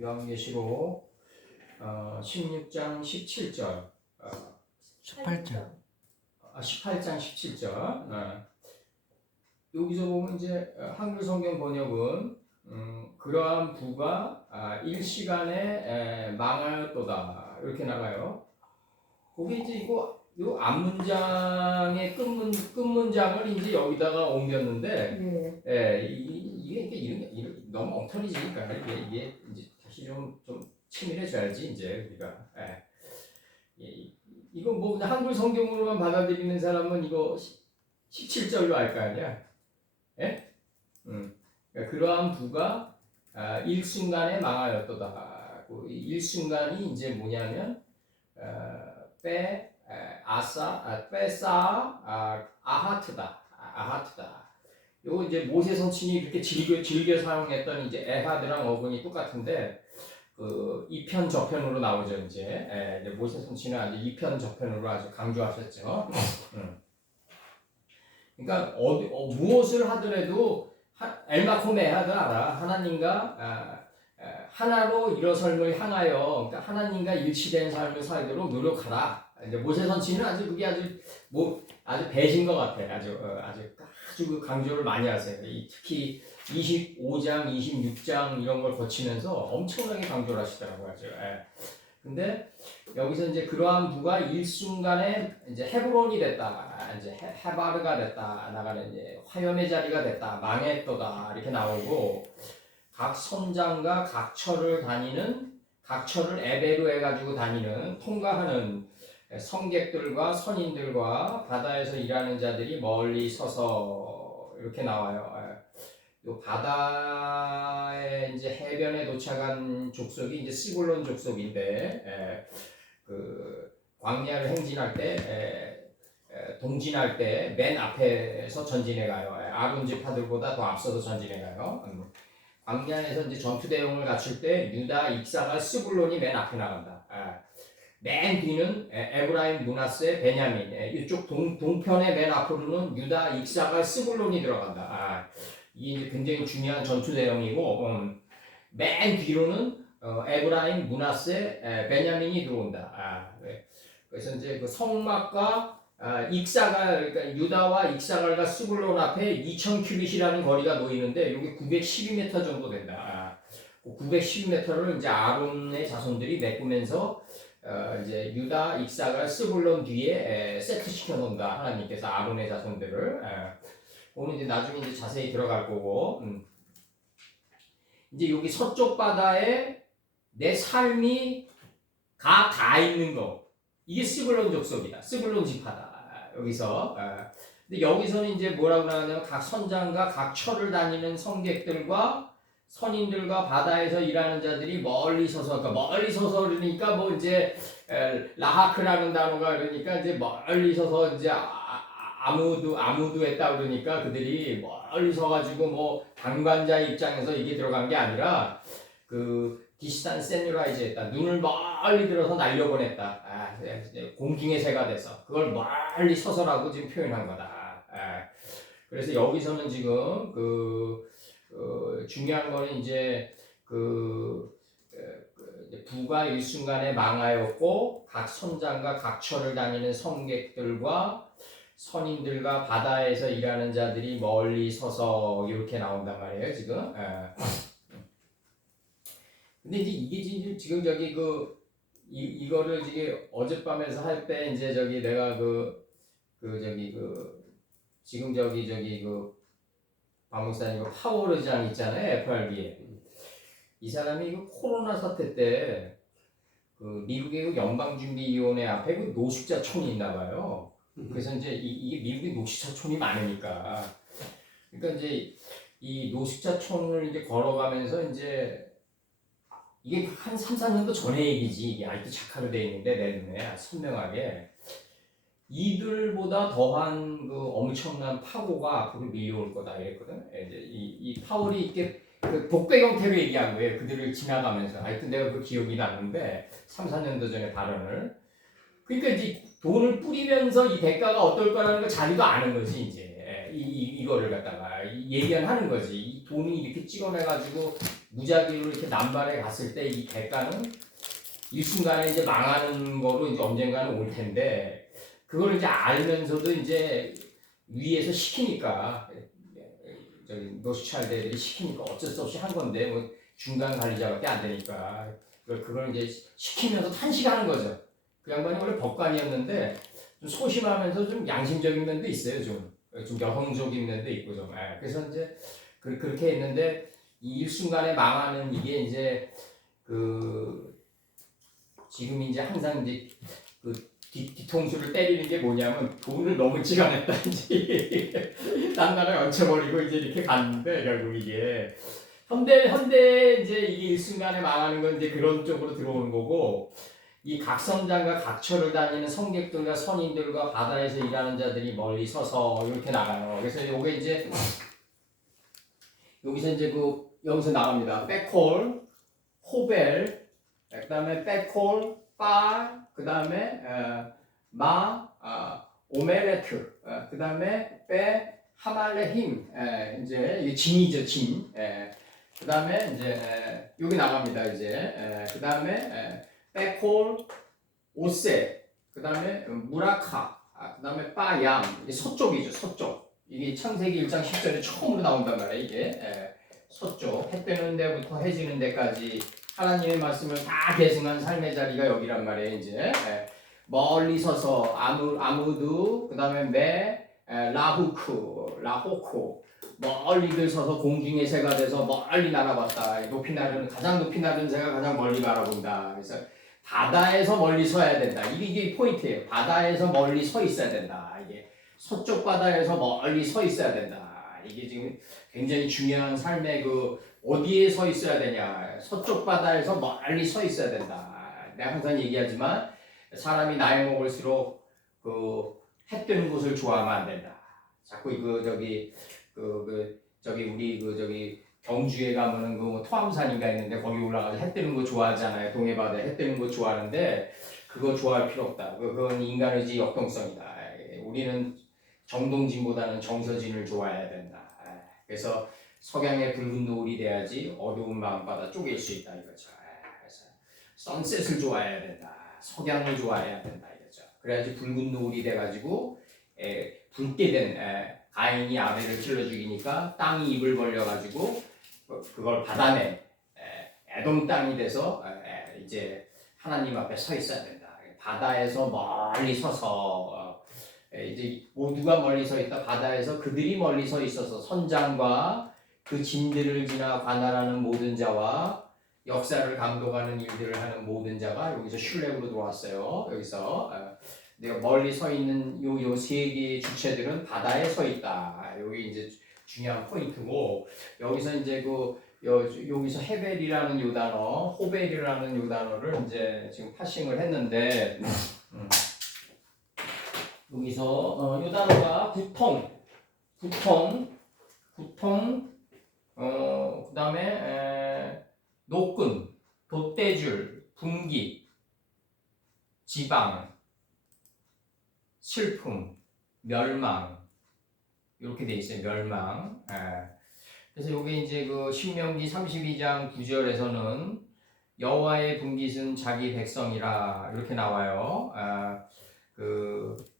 요한계시록 16장 17절 18장 18장 17절 여기서 보면 이제 한글 성경 번역은 그러한 부가 일시간에 망하였도다 이렇게 나가요. 거기 이제 요 앞문장의 끝문장을 이제 여기다가 옮겼는데, 이게 이런 너무 엉터리지니까 이게 이제 다시 좀 치밀해져야지 이제 우리가. 이거 뭐 그냥 한글 성경으로만 받아들이는 사람은 이거 17절로 알 거 아니야. 그러니까 그러한 부가 일순간에 망하였도다. 일순간이 이제 뭐냐면 아하트다. 요거 이제 모세 선친이 그렇게 즐겨 사용했던 이제 에하드랑 어근이 똑같은데 그 이편 저편으로 나오죠 이제. 모세 선친은 아주 이편 저편으로 아주 강조하셨죠. 그러니까 무엇을 하더라도 엘마코메하가 알아. 하나님과 하나로 일어섬을 향하여, 그러니까 하나님과 일치된 삶을 살도록 노력하라. 이제 모세 선지는 아주 배신 것 같아. 아주 강조를 많이 하세요. 특히 25장, 26장 이런 걸 거치면서 엄청나게 강조를 하시더라고요. 근데 여기서 이제 그러한 부가 일순간에 이제 헤브론이 됐다, 이제 헤바르가 됐다, 나가는 이제 화염의 자리가 됐다, 망했도다 이렇게 나오고, 각 선장과 각처를 에베로 해가지고 다니는 통과하는 성객들과 선인들과 바다에서 일하는 자들이 멀리 서서 이렇게 나와요. 요 바다에 이제 해변에 도착한 족속이 이제 시불론 족속인데, 그 광야를 행진할 때, 동진할 때 맨 앞에서 전진해 가요. 아론 지파들보다 더 앞서서 전진해 가요. 광야에서 이제 전투 대용을 갖출 때 유다, 익사가 스불론이 맨 앞에 나간다. 맨 뒤는 에브라임, 므낫세, 베냐민. 이쪽 동편의 맨 앞으로는 유다, 익사가 스불론이 들어간다. 이게 이제 굉장히 중요한 전투 대용이고, 맨 뒤로는 에브라임, 므낫세, 베냐민이 들어온다. 그래서 이제 그 성막과 그러니까 유다와 익사갈과 스불론 앞에 2000 큐빗이라는 거리가 놓이는데 이게 912m 정도 된다. 912m를 이제 아론의 자손들이 메꾸면서 이제 유다, 익사갈, 스불론 뒤에 세트시켜 놓는다. 하나님께서 아론의 자손들을. 오늘 이제 나중에 이제 자세히 들어갈 거고, 이제 여기 서쪽 바다에 내 삶이 가 있는 거, 이게 스불론 족속이다. 스불론 지파다. 여기서. 근데 여기서는 이제 뭐라고 나오냐면 각 선장과 각 처를 다니는 성객들과 선인들과 바다에서 일하는 자들이 멀리 서서, 그러니까 뭐 이제 라하크라는 단어가 그러니까 이제 멀리 서서 이제 아무도 했다 그러니까 그들이 멀리 서가지고 뭐 방관자 입장에서 이게 들어간 게 아니라 그 디스탄 세뉴라이즈 했다. 눈을 멀리 들어서 날려보냈다. 공중의 새가 돼서 그걸 멀리 서서라고 지금 표현한 거다. 그래서 여기서는 지금 중요한 거는 이제 부가 일순간에 망하였고 각 선장과 각 처를 다니는 성객들과 선인들과 바다에서 일하는 자들이 멀리 서서 이렇게 나온단 말이에요 지금. 근데 이제 이게 지금 저기 이거를 어젯밤에서 할 때 이제 저기 내가 지금 저기 박목사님 파워르장 있잖아요, FRB에. 이 사람이 코로나 사태 때 미국의 연방준비위원회 앞에 노숙자촌이 있나 봐요. 그래서 이제 이게 미국의 노숙자촌이 많으니까, 그러니까 이제 이 노숙자촌을 이제 걸어가면서 이제 이게 한 3, 4년도 전의 얘기지. 이게 아직도 착화로 되어 있는데 내 눈에 선명하게 이들보다 더한 엄청난 파고가 앞으로 밀려올 거다 이랬거든. 이제 이 파월이 이렇게 복배 형태로 얘기한 거예요. 그들을 지나가면서. 하여튼 내가 기억이 나는데 3, 4년도 전에 발언을. 그러니까 이제 돈을 뿌리면서 이 대가가 어떨 거라는 걸 자기도 아는 거지 이제. 이거를 갖다가 예견하는 거지. 이 돈이 이렇게 찍어내가지고 무작위로 이렇게 남발해 갔을 때 이 대가는 일순간에 이제 망하는 거로 이제 언젠가는 올 텐데 그걸 이제 알면서도 이제 위에서 시키니까 저기 노스차일드 애들이 시키니까 어쩔 수 없이 한 건데 뭐 중간 관리자밖에 안 되니까 그걸 이제 시키면서 탄식하는 거죠. 그 양반이 원래 법관이었는데 좀 소심하면서 좀 양심적인 면도 있어요. 좀 여성적인 면도 있고 좀. 그래서 이제 그렇게 했는데 이 일순간에 망하는 이게 이제 그 지금 이제 항상 이제 그 뒤통수를 때리는 게 뭐냐면 돈을 너무 찍어냈다든지 딴 나라에 얹혀버리고 이제 이렇게 갔는데 결국 이게 현대 이제 이게 일순간에 망하는 건 이제 그런 쪽으로 들어오는 거고 이 각성장과 각처를 다니는 성객들과 선인들과 바다에서 일하는 자들이 멀리 서서 이렇게 나가요. 그래서 요게 이제 여기서 이제 여기서 나갑니다. 백홀, 호벨, 그다음에 백홀, 바, 그다음에 오메레트, 그다음에 베 하말레힘, 이제 이 진이죠 진. 그다음에 이제 여기 나갑니다 이제. 그다음에 백홀, 오세, 그다음에 무라카, 그다음에 빠얌. 이게 서쪽이죠 서쪽. 이게 창세기 1장 10절에 처음으로 나온단 말이에요 이게. 서쪽 해 뜨는 데부터 해 지는 데까지 하나님의 말씀을 다 계승한 삶의 자리가 여기란 말이에요 이제. 멀리 서서 아무두, 그다음에 라후크, 라호코, 멀리들 서서 공중의 새가 돼서 멀리 날아봤다. 가장 높이 나르는 새가 가장 멀리 바라본다. 그래서 바다에서 멀리 서야 된다. 이게 포인트예요. 바다에서 멀리 서 있어야 된다. 이게 서쪽 바다에서 멀리 서 있어야 된다. 이게 지금 굉장히 중요한 삶의 어디에 서 있어야 되냐. 서쪽 바다에서 멀리 서 있어야 된다. 내가 항상 얘기하지만 사람이 나이 먹을수록 해 뜨는 곳을 좋아하면 안 된다. 자꾸 우리 경주에 가면은 토암산인가 있는데 거기 올라가서 해 뜨는 거 좋아하잖아요. 동해바다에 해 뜨는 거 좋아하는데 그거 좋아할 필요 없다. 그건 인간의 역동성이다. 우리는 정동진보다는 정서진을 좋아해야 된다. 그래서 석양의 붉은 노을이 돼야지 어두운 마음바다 쪼갤 수 있다 이거죠. 그래서 선셋을 좋아해야 된다. 석양을 좋아해야 된다 이거죠. 그래야지 붉은 노을이 돼가지고 붉게 된 가인이 아벨을 찔러 죽이니까 땅이 입을 벌려가지고 그걸 받아내 에돔 땅이 돼서 이제 하나님 앞에 서 있어야 된다. 바다에서 멀리 서서 이제 모두가 멀리 서 있다. 바다에서 그들이 멀리 서 있어서 선장과 그 진들을 지나 관할하는 모든 자와 역사를 감독하는 일들을 하는 모든 자가 여기서 슐렉으로 들어왔어요. 여기서 내가 멀리 서 있는 요 세 개의 주체들은 바다에 서 있다. 여기 이제 중요한 포인트고 여기서 이제 여기서 헤벨이라는 요 단어, 호벨이라는 요 단어를 이제 지금 파싱을 했는데 여기서 요 단어가 구통, 그다음에 노끈, 돛대줄, 분기, 지방, 슬픔, 멸망 이렇게 돼 있어요. 멸망. 그래서 요게 이제 신명기 32장 9절에서는 여호와의 분깃은 자기 백성이라 이렇게 나와요.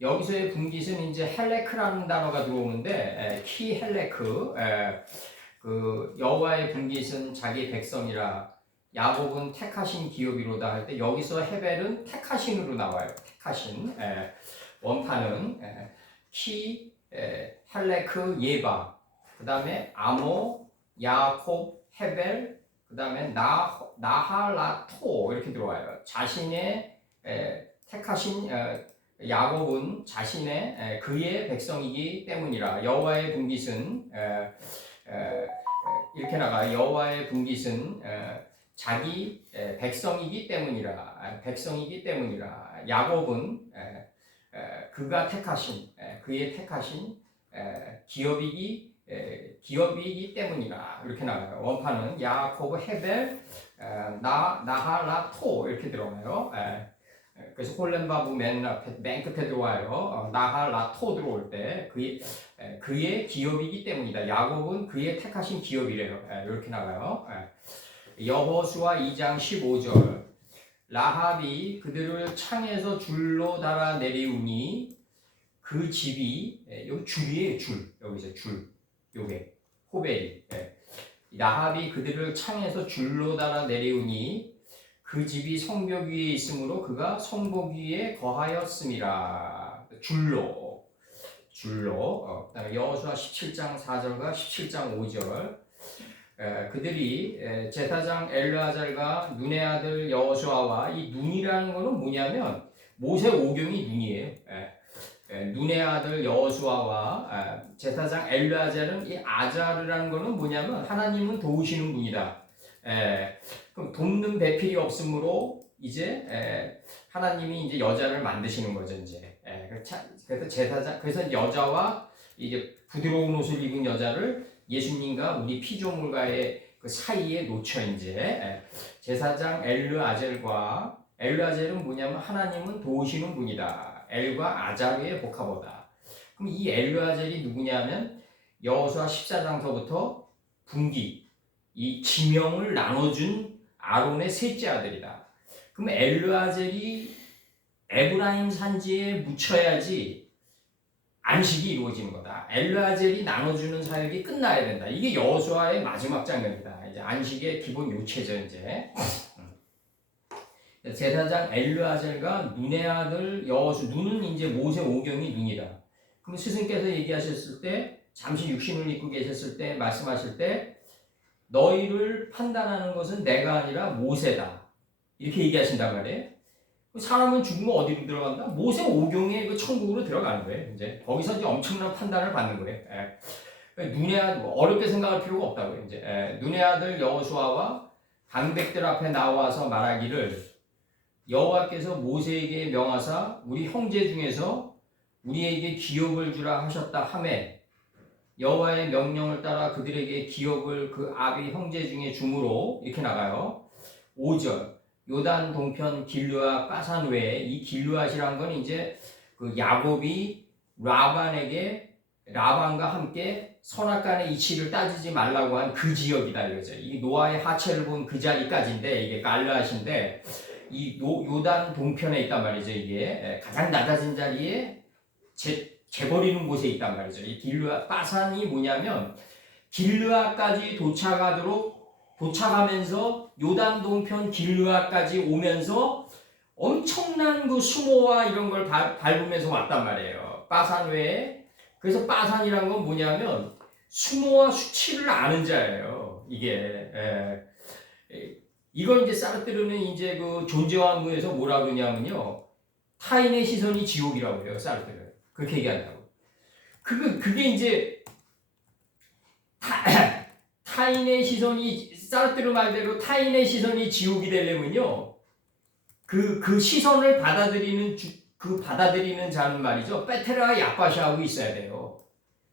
여기서의 분깃은 이제 헬레크라는 단어가 들어오는데 키 헬레크. 여호와의 분깃은 자기 백성이라 야곱은 택하신 기업이로다 할 때 여기서 헤벨은 택하신으로 나와요. 택하신. 원판은 키 헬레크 예바, 그 다음에 아모, 야콥, 헤벨, 그 다음에 나할라토 이렇게 들어와요. 자신의 택하신 야곱은 자신의 그의 백성이기 때문이라. 여호와의 분깃은 이렇게 나가. 여호와의 분깃은 자기 백성이기 때문이라. 야곱은 그가 택하신 그의 택하신 기업이기 때문이라 이렇게 나와요. 원판은 야코브 헤벨 나할라토 이렇게 들어가요. 그래서 홀렌바브 맨 끝에 들어와요. 나할라토 들어올 때 그의 기업이기 때문이다. 야곱은 그의 택하신 기업이래요. 이렇게 나가요. 여호수아 2장 15절 라합이 그들을 창에서 줄로 달아 내리우니 그 집이 여기 줄이에요. 줄 여기서 줄 요게 호벨이 라합이 그들을 창에서 줄로 달아 내리우니 그 집이 성벽 위에 있으므로 그가 성벽 위에 거하였음이라. 줄로 그다음에 여호수아 17장 4절과 17장 5절 그들이 제사장 엘르아잘과 눈의 아들 여호수아와 이 눈이라는 거는 뭐냐면 모세 오경이 눈이에요. 눈의 아들 여호수아와 제사장 엘르아잘은 이 아자르라는 거는 뭐냐면 하나님은 도우시는 분이다. 그럼 돕는 배필이 없으므로 이제 하나님이 이제 여자를 만드시는 거죠 이제. 그래서 제사장 그래서 여자와 이제 부드러운 옷을 입은 여자를 예수님과 우리 피조물과의 그 사이에 놓쳐 이제 제사장 엘르아젤은 뭐냐면 하나님은 도우시는 분이다. 엘과 아자르의 복합어다. 그럼 이 엘르아젤이 누구냐면 여호수아 14장서부터 분기 이 지명을 나눠준 아론의 셋째 아들이다. 그럼 엘르아젤이 에브라임 산지에 묻혀야지 안식이 이루어지는 거다. 엘르아젤이 나눠주는 사역이 끝나야 된다. 이게 여호수아의 마지막 장면이다. 이제 안식의 기본 요체죠 이제. 제사장 엘르아젤과 눈의 아들 여호수 눈은 이제 모세 오경이 눈이다. 그럼 스승께서 얘기하셨을 때 잠시 육신을 입고 계셨을 때 말씀하실 때 너희를 판단하는 것은 내가 아니라 모세다. 이렇게 얘기하신단 말이에요. 사람은 죽으면 어디로 들어간다? 모세 오경의 그 천국으로 들어가는 거예요. 이제 거기서 이제 엄청난 판단을 받는 거예요. 눈의 아들 어렵게 생각할 필요가 없다고요. 이제 눈의 아들 여호수아와 방백들 앞에 나와서 말하기를 여호와께서 모세에게 명하사 우리 형제 중에서 우리에게 기업을 주라 하셨다 하매 여호와의 명령을 따라 그들에게 기업을 그 아비 형제 중에 주므로 이렇게 나가요. 5절 요단 동편 길르앗 바산 외에 이 길르앗이란 건 이제 그 야곱이 라반과 함께 선악간의 이치를 따지지 말라고 한 그 지역이다 이거죠. 이 노아의 하체를 본 그 자리까지인데 이게 갈르앗인데 이 요단 동편에 있단 말이죠. 이게 가장 낮아진 자리에 재버리는 곳에 있단 말이죠. 이 길르앗 바산이 뭐냐면 길르앗까지 도착하면서 요단 동편 길르앗까지 오면서 엄청난 그 수모와 이런 걸 밟으면서 왔단 말이에요. 바산 외에. 그래서 바산이란 건 뭐냐면 수모와 수치를 아는 자예요. 이게. 이걸 이제 사르트르는 이제 그 존재왕국에서 뭐라 그러냐면요. 타인의 시선이 지옥이라고 해요. 사르트르. 그렇게 얘기한다고. 그게 이제 타인의 시선이 사르트르 말대로 타인의 시선이 지옥이 되려면요. 그 시선을 받아들이는 자는 말이죠. 베테라 야파샤하고 있어야 돼요.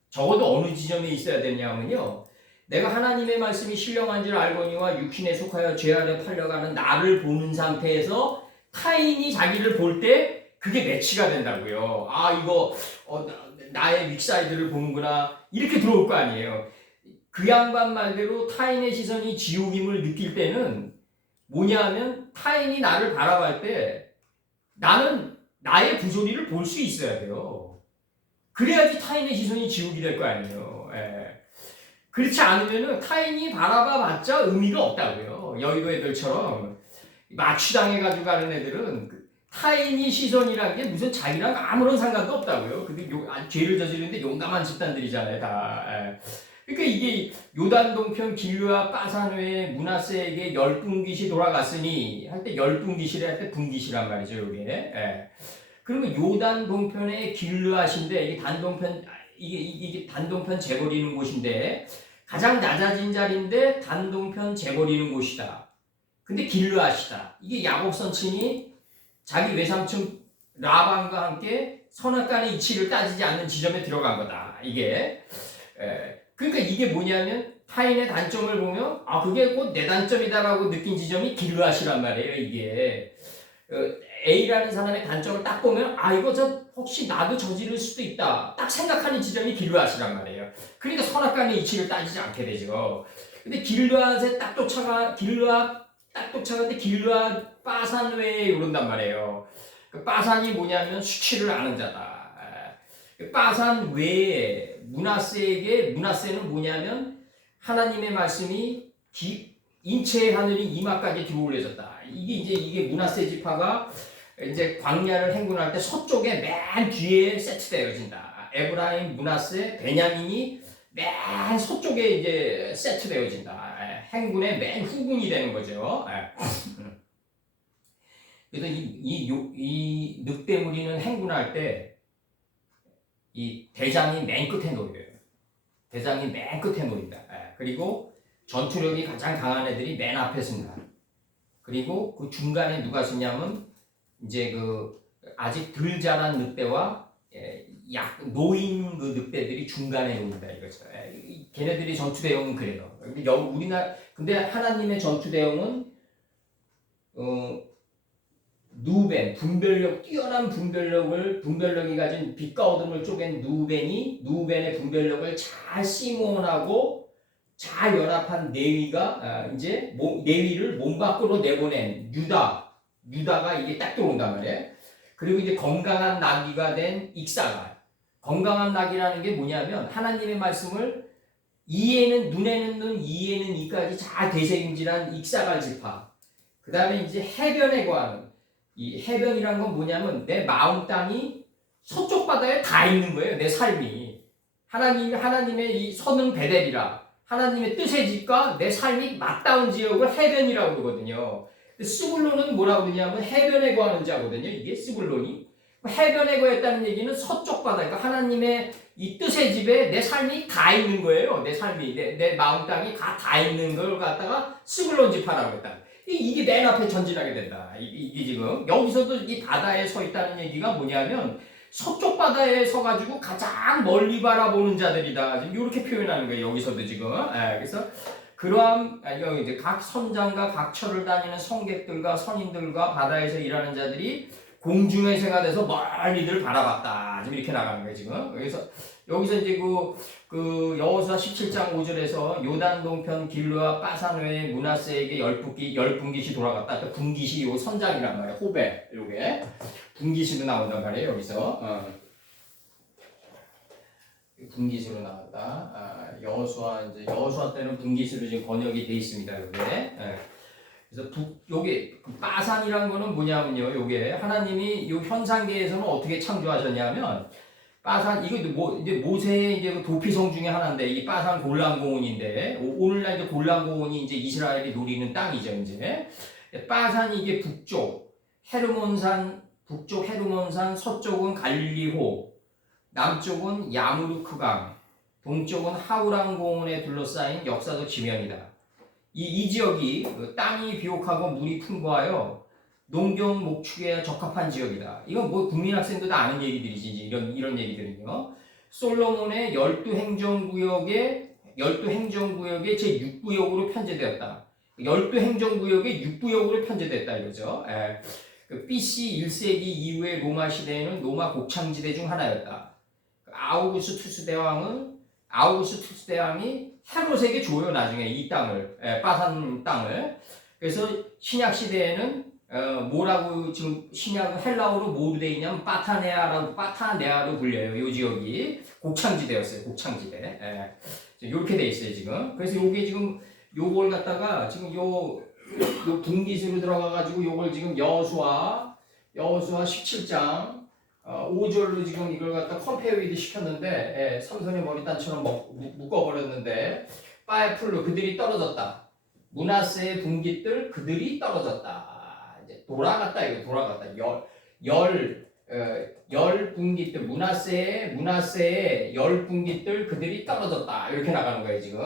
적어도 어느 지점에 있어야 되냐면요. 내가 하나님의 말씀이 신령한 줄 알거니와 육신에 속하여 죄 아래 팔려가는 나를 보는 상태에서 타인이 자기를 볼 때 그게 매치가 된다고요. 아 이거 나의 윅사이드를 보는구나 이렇게 들어올 거 아니에요. 그 양반 말대로 타인의 시선이 지옥임을 느낄 때는 뭐냐 하면 타인이 나를 바라볼 때 나는 나의 부조리를 볼 수 있어야 돼요. 그래야지 타인의 시선이 지옥이 될 거 아니에요. 그렇지 않으면 타인이 바라봐봤자 의미가 없다고요. 여의도 애들처럼 마취당해가지고 가는 애들은 타인이 시선이라는 게 무슨 자기랑 아무런 상관도 없다고요. 근데 죄를 저지르는데 용감한 집단들이잖아요, 다. 그러니까 이게 요단 동편 길르앗 바산 외에 므낫세에게 10분깃이 돌아갔으니 할 때 10분깃이라 할 때 분깃이란 말이죠, 이게. 그러면 요단 동편의 길르앗인데 이게 단동편 재버리는 곳인데 가장 낮아진 자리인데 단동편 재버리는 곳이다. 근데 길르앗이다. 이게 야곱 선친이 자기 외삼촌 라반과 함께 선악간의 이치를 따지지 않는 지점에 들어간 거다. 이게. 그러니까 이게 뭐냐면 타인의 단점을 보면 그게 곧 내 단점이다라고 느낀 지점이 길르앗이란 말이에요. 이게 A라는 사람의 단적을 딱 보면 아 이거 저 혹시 나도 저지를 수도 있다 딱 생각하는 지점이 길르앗이란 말이에요. 그러니까 선악간의 이치를 따지지 않게 되죠. 근데 길르앗에 딱 쫓아가는데 길르앗 빠산 외에 이런단 말이에요. 그 빠산이 뭐냐면 수치를 아는 자다. 그 빠산 외에 문하세는 뭐냐면 하나님의 말씀이 인체의 하늘이 이마까지 들어올려졌다. 이게 문하세 지파가 이제 광야를 행군할 때 서쪽에 맨 뒤에 세트되어진다. 에브라임, 문하세, 베냐민이 맨 서쪽에 이제 세트되어진다. 행군의 맨 후군이 되는 거죠. 그래서 이 늑대무리는 행군할 때 이 대장이 맨 끝에 놓여요. 대장이 맨 끝에 놓인다. 그리고 전투력이 가장 강한 애들이 맨 앞에 쓴다. 그리고 그 중간에 누가 쓰냐면 이제 그 아직 덜 자란 늑대와 노인 그 늑대들이 중간에 놓는다 이거죠. 걔네들이 전투 대용은 그래요. 근데 하나님의 전투 대용은 누벤, 뛰어난 분별력이 가진 빛과 어둠을 쪼갠 누벤의 분별력을 잘 시몬하고 잘 연합한 레위가 이제 레위를 몸 밖으로 내보낸 유다가 이게 딱 들어온단 말이에요. 그리고 이제 건강한 나귀가 된 익사갈. 건강한 나귀라는 게 뭐냐면 하나님의 말씀을 눈에는 눈, 이에는 이까지 잘 되새김질한 익사갈 지파. 그 다음에 이제 해변에 거하는 이 해변이란 건 뭐냐면 내 마음 땅이 서쪽 바다에 다 있는 거예요. 내 삶이 하나님의 이 선은 베델이라 하나님의 뜻의 집과 내 삶이 맞닿은 지역을 해변이라고 그러거든요. 스불론은 뭐라고 그러냐면 해변에 거하는 자거든요. 이게 스불론이 해변에 거했다는 얘기는 서쪽 바다, 그러니까 하나님의 이 뜻의 집에 내 삶이 가 있는 거예요. 내 삶이 내 마음 땅이 다 있는 걸 갖다가 스불론 지파라고 했다. 이게 맨 앞에 전진하게 된다. 이게 지금 여기서도 이 바다에 서 있다는 얘기가 뭐냐면 서쪽 바다에 서가지고 가장 멀리 바라보는 자들이다. 지금 이렇게 표현하는 거예요. 여기서도 지금. 그래서 그러한 여기 이제 각 선장과 각 처를 다니는 성객들과 선인들과 바다에서 일하는 자들이 공중의 새가 돼서 멀리들 바라봤다. 지금 이렇게 나가는 거예요. 지금. 그래서 여기서 이제 그 여호수아 17장 5절에서 요단 동편 길르와 빠산 외에 므낫세에게 열 분깃이 돌아갔다. 그 분깃이 요 선장이란 말이에요. 호벨 요게 분깃으로 나온단 말이에요. 여기서 분깃으로 나왔다. 여호수아 때는 분깃으로 지금 번역이 돼 있습니다. 요게. 그래서 요게 빠산이란 거는 뭐냐면요. 요게 하나님이 요 현상계에서는 어떻게 창조하셨냐면 빠산 이거 이제 모세의 이제 도피성 중에 하나인데 이 빠산 골란 고온인데 오늘날 이제 골란 고온이 이제 이스라엘이 노리는 땅이죠. 이제 빠산이 이게 북쪽 헤르몬산 서쪽은 갈릴리호 남쪽은 야무르크강 동쪽은 하우란 고온에 둘러싸인 역사적 지면이다. 이 지역이 땅이 비옥하고 물이 풍부하여 농경 목축에 적합한 지역이다. 이건 뭐 국민학생도 다 아는 얘기들이지 이런 얘기들은요. 솔로몬의 12행정구역의 제 6구역으로 편제되었다. 12행정구역의 6구역으로 편제됐다 이거죠. BC 1세기 이후의 로마 시대에는 로마 곡창지대 중 하나였다. 아우구스투스 대왕이 헤롯에게 줘요. 나중에 이 땅을 빠산 땅을. 그래서 신약 시대에는 뭐라고 지금 신약 헬라어로 뭐로 돼 있냐면 파타네아로 불려요. 요 지역이 곡창지대였어요. 곡창지대. 이렇게 돼 있어요 지금. 그래서 요게 지금 요걸 갖다가 지금 요 분기수로 들어가 가지고 요걸 지금 여호수아 17장 5절로 지금 이걸 갖다 컴페어위드 시켰는데 삼손의 머리단처럼 묶어버렸는데 파에풀로 그들이 떨어졌다. 므낫세의 분깃들 그들이 떨어졌다. 이제 돌아갔다. 열 분깃들 므낫세의 열 분깃들 그들이 떨어졌다. 이렇게 나가는 거예요 지금.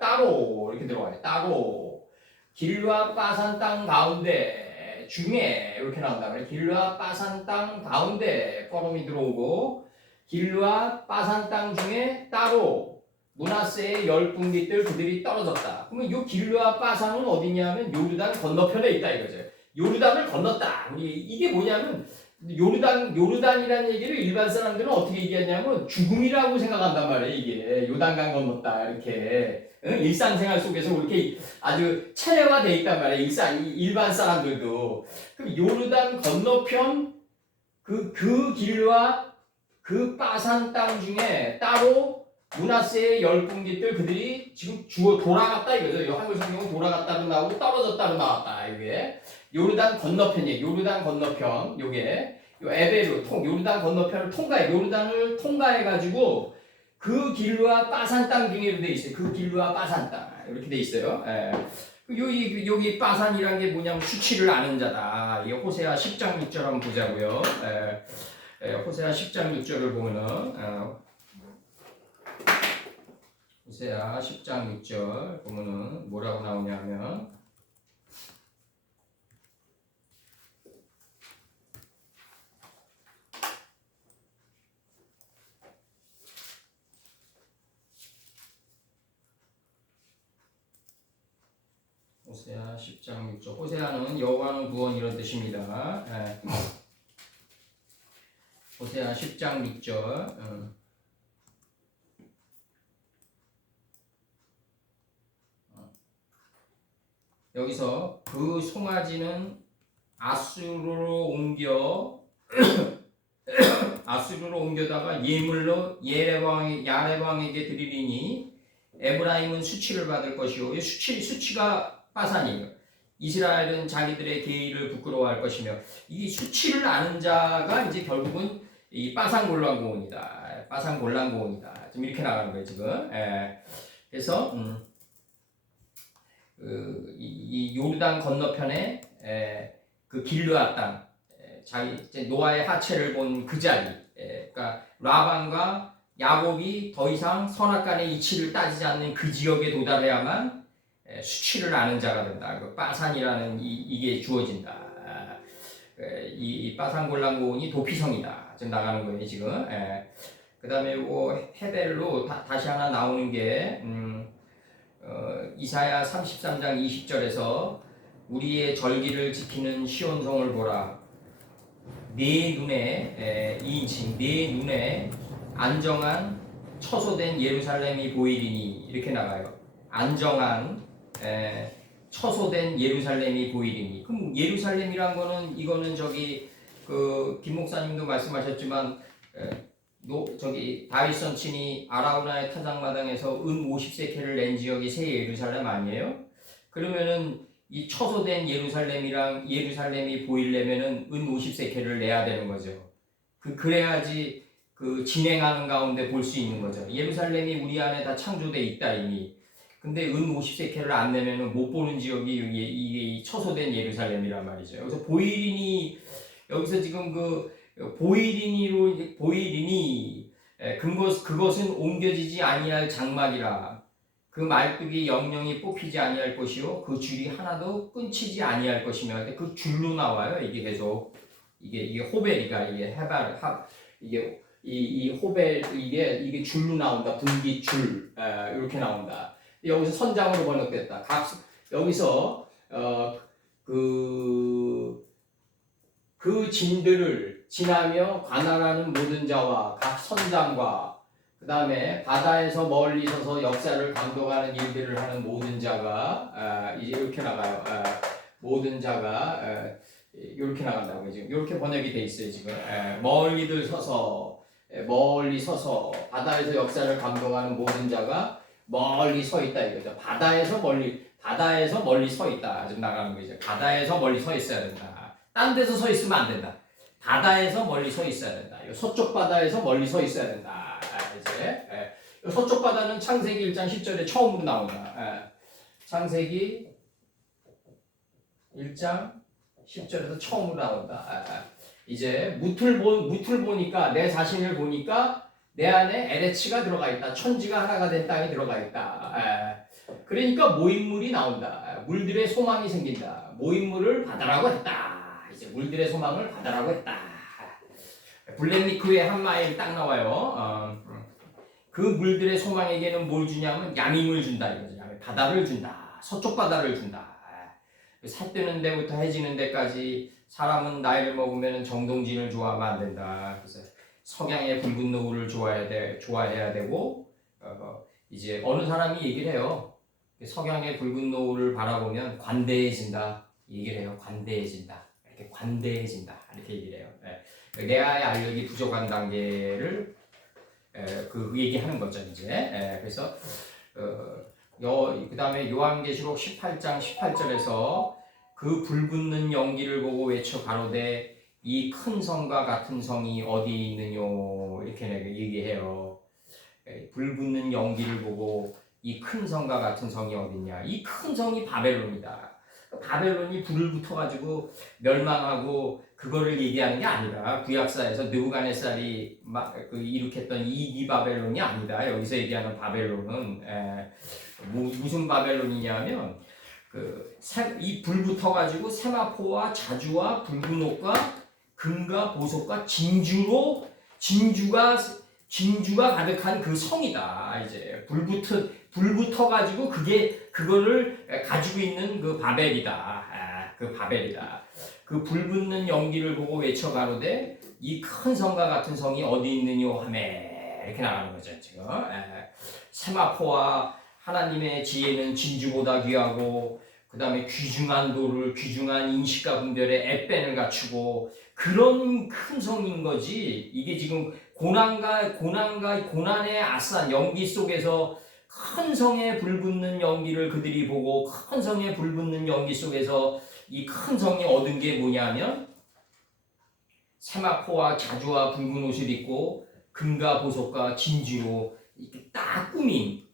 따로 이렇게 들어가요. 따로 길과 빠산 땅 가운데 중에 이렇게 나온다. 길과 빠산 땅 가운데 포럼이 들어오고 길과 빠산 땅 중에 따로 므낫세의 열 분깃들 그들이 떨어졌다. 그러면 이 길과 빠산은 어디냐면 요르단 건너편에 있다 이거죠. 요르단을 건넜다. 우리 이게 뭐냐면 요르단이라는 얘기를 일반 사람들은 어떻게 얘기하냐면 죽음이라고 생각한단 말이에요. 이게 요단강 건넜다 이렇게 응? 일상생활 속에서 이렇게 아주 체례화돼 있단 말이에요. 일반 사람들도. 그럼 요르단 건너편 그 길과 그 빠산 땅 중에 따로 므낫세의 열 군기들 그들이 지금 돌아갔다 이거죠. 한글 성경은 돌아갔다로 나오고 떨어졌다로 나왔다. 이게 요르단 건너편이에요. 요르단 건너편 요게 요 에베르 요르단 건너편을 요르단을 통과해 가지고 그 길과 빠산 땅 중에 돼 있어요. 그 길과 빠산 땅 이렇게 돼 있어요. 예. 여기 빠산이란 게 뭐냐면 수치를 아는 자다. 이게 호세아 10장 6절 한번 보자고요. 호세아 10장 6절을 보면은 호세아 10장 6절 보면은 뭐라고 나오냐면 호세아 10장 6절 호세아는 여호와는 구원 이런 뜻입니다. 호세아 10장 6절 여기서 그 송아지는 아수르로 옮겨다가 예물로 야레방에게 드리리니 에브라임은 수치를 받을 것이요 수치가 빠산이에요. 이스라엘은 자기들의 계의를 부끄러워할 것이며 이 수치를 아는 자가 이제 결국은 이 빠산 골란고원이다. 빠산 골란고원이다. 지금 이렇게 나가는 거예요 지금. 그래서 이 요르단 건너편에 그 길르앗 땅, 노아의 하체를 본 그 자리, 그러니까 라반과 야곱이 더 이상 선악간의 이치를 따지지 않는 그 지역에 도달해야만 수치를 아는 자가 된다. 그 빠산이라는 이게 주어진다. 이 빠산 골란고원이 도피성이다. 지금 나가는 거예요 지금. 그 다음에 헤벨로 다시 하나 나오는 게 이사야 33장 20절에서 우리의 절기를 지키는 시온성을 보라. 네 눈에 2인칭 네 눈에 안정한 처소된 예루살렘이 보이리니 이렇게 나가요. 안정한 처소된 예루살렘이 보이리니. 그럼 예루살렘이란 거는 이거는 김 목사님도 말씀하셨지만 다윗 선친이 아라우나의 타작마당에서 은 50세켈을 낸 지역이 새 예루살렘 아니에요? 그러면은 이 처소된 예루살렘이 보이려면은 은 50세켈을 내야 되는 거죠. 그래야지 진행하는 가운데 볼 수 있는 거죠. 예루살렘이 우리 안에 다 창조돼 있다 이미. 근데 은 50세켈을 안 내면은 못 보는 지역이 이게 처소된 예루살렘이란 말이죠. 여기서 보이리니 여기서 지금 보이리니 그것은 옮겨지지 아니할 장막이라. 그 말뚝이 영영이 뽑히지 아니할 것이요 그 줄이 하나도 끊치지 아니할 것이며. 그 줄로 나와요. 이게 계속 이게 호벨이가 이게 이게 이 호벨 이게 줄로 나온다. 분기줄 이렇게 나온다. 여기서 선장으로 번역됐다. 여기서 그 진들을 지나며 관할하는 모든 자와 각 선장과 그 다음에 바다에서 멀리 서서 역사를 감독하는 일들을 하는 모든 자가 이제 이렇게 나가요. 모든 자가 이렇게 나간다고 지금 이렇게 번역이 돼 있어요 지금. 멀리 서서 바다에서 역사를 감독하는 모든 자가 멀리 서 있다 이거죠. 바다에서 멀리 서 있다 지금 나가는 거죠. 바다에서 멀리 서 있어야 된다. 딴 데서 서 있으면 안 된다. 바다에서 멀리 서 있어야 된다. 서쪽 바다에서 멀리 서 있어야 된다. 이제 서쪽 바다는 창세기 1장 10절에 처음으로 나온다. 창세기 1장 10절에서 처음으로 나온다. 이제 무틀 보니까 내 자신을 보니까 내 안에 에레치가 들어가 있다. 천지가 하나가 된 땅이 들어가 있다. 그러니까 모임물이 나온다. 물들의 소망이 생긴다. 모임물을 받으라고 했다. 이제 물들의 소망을 받으라고 했다. 블랙리크의 한 마일이 딱 나와요. 그 물들의 소망에게는 뭘 주냐면 양임을 준다 이거죠. 바다를 준다. 서쪽 바다를 준다. 살 뜨는 데부터 해지는 데까지 사람은 나이를 먹으면 정동진을 좋아하면 안 된다. 그래서 석양의 붉은 노을을 좋아해야 되고, 이제 어느 사람이 얘기를 해요. 석양의 붉은 노을을 바라보면 관대해진다. 얘기를 해요. 관대해진다. 이렇게 관대해진다. 이렇게 얘기를 해요. 내가의 알력이 부족한 단계를 그 얘기하는 거죠, 이제. 그래서 그 다음에 요한계시록 18장 18절에서 그 불붙는 연기를 보고 외쳐 가로되 이 큰 성과 같은 성이 어디 있느뇨 이렇게 얘기해요. 불붙는 연기를 보고 이 큰 성과 같은 성이 어딨냐? 이 큰 성이 바벨론이다. 바벨론이 불을 붙어가지고 멸망하고 그거를 얘기하는 게 아니라 구약사에서 느부갓네살이 일으켰던 이 바벨론이 아니다. 여기서 얘기하는 바벨론은 무슨 바벨론이냐면 이 불 붙어가지고 세마포와 자주와 붉은 옷과 금과 보석과 진주가 가득한 그 성이다. 이제 불 붙어가지고 그거를 가지고 있는 그 바벨이다. 그 바벨이다. 그 불 붙는 연기를 보고 외쳐 가로되 이 큰 성과 같은 성이 어디 있느뇨 하매 이렇게 나가는 거죠. 지금 세마포와 하나님의 지혜는 진주보다 귀하고 그 다음에 귀중한 돌을 귀중한 인식과 분별의 앳벤을 갖추고 그런 큰 성인 거지. 이게 지금 고난의 아싼 연기 속에서 큰 성에 불붙는 연기를 그들이 보고 큰 성에 불붙는 연기 속에서 이 큰 성이 얻은 게 뭐냐면 세마포와 자주와 붉은 옷을 입고 금과 보석과 진주로 이렇게 딱 꾸민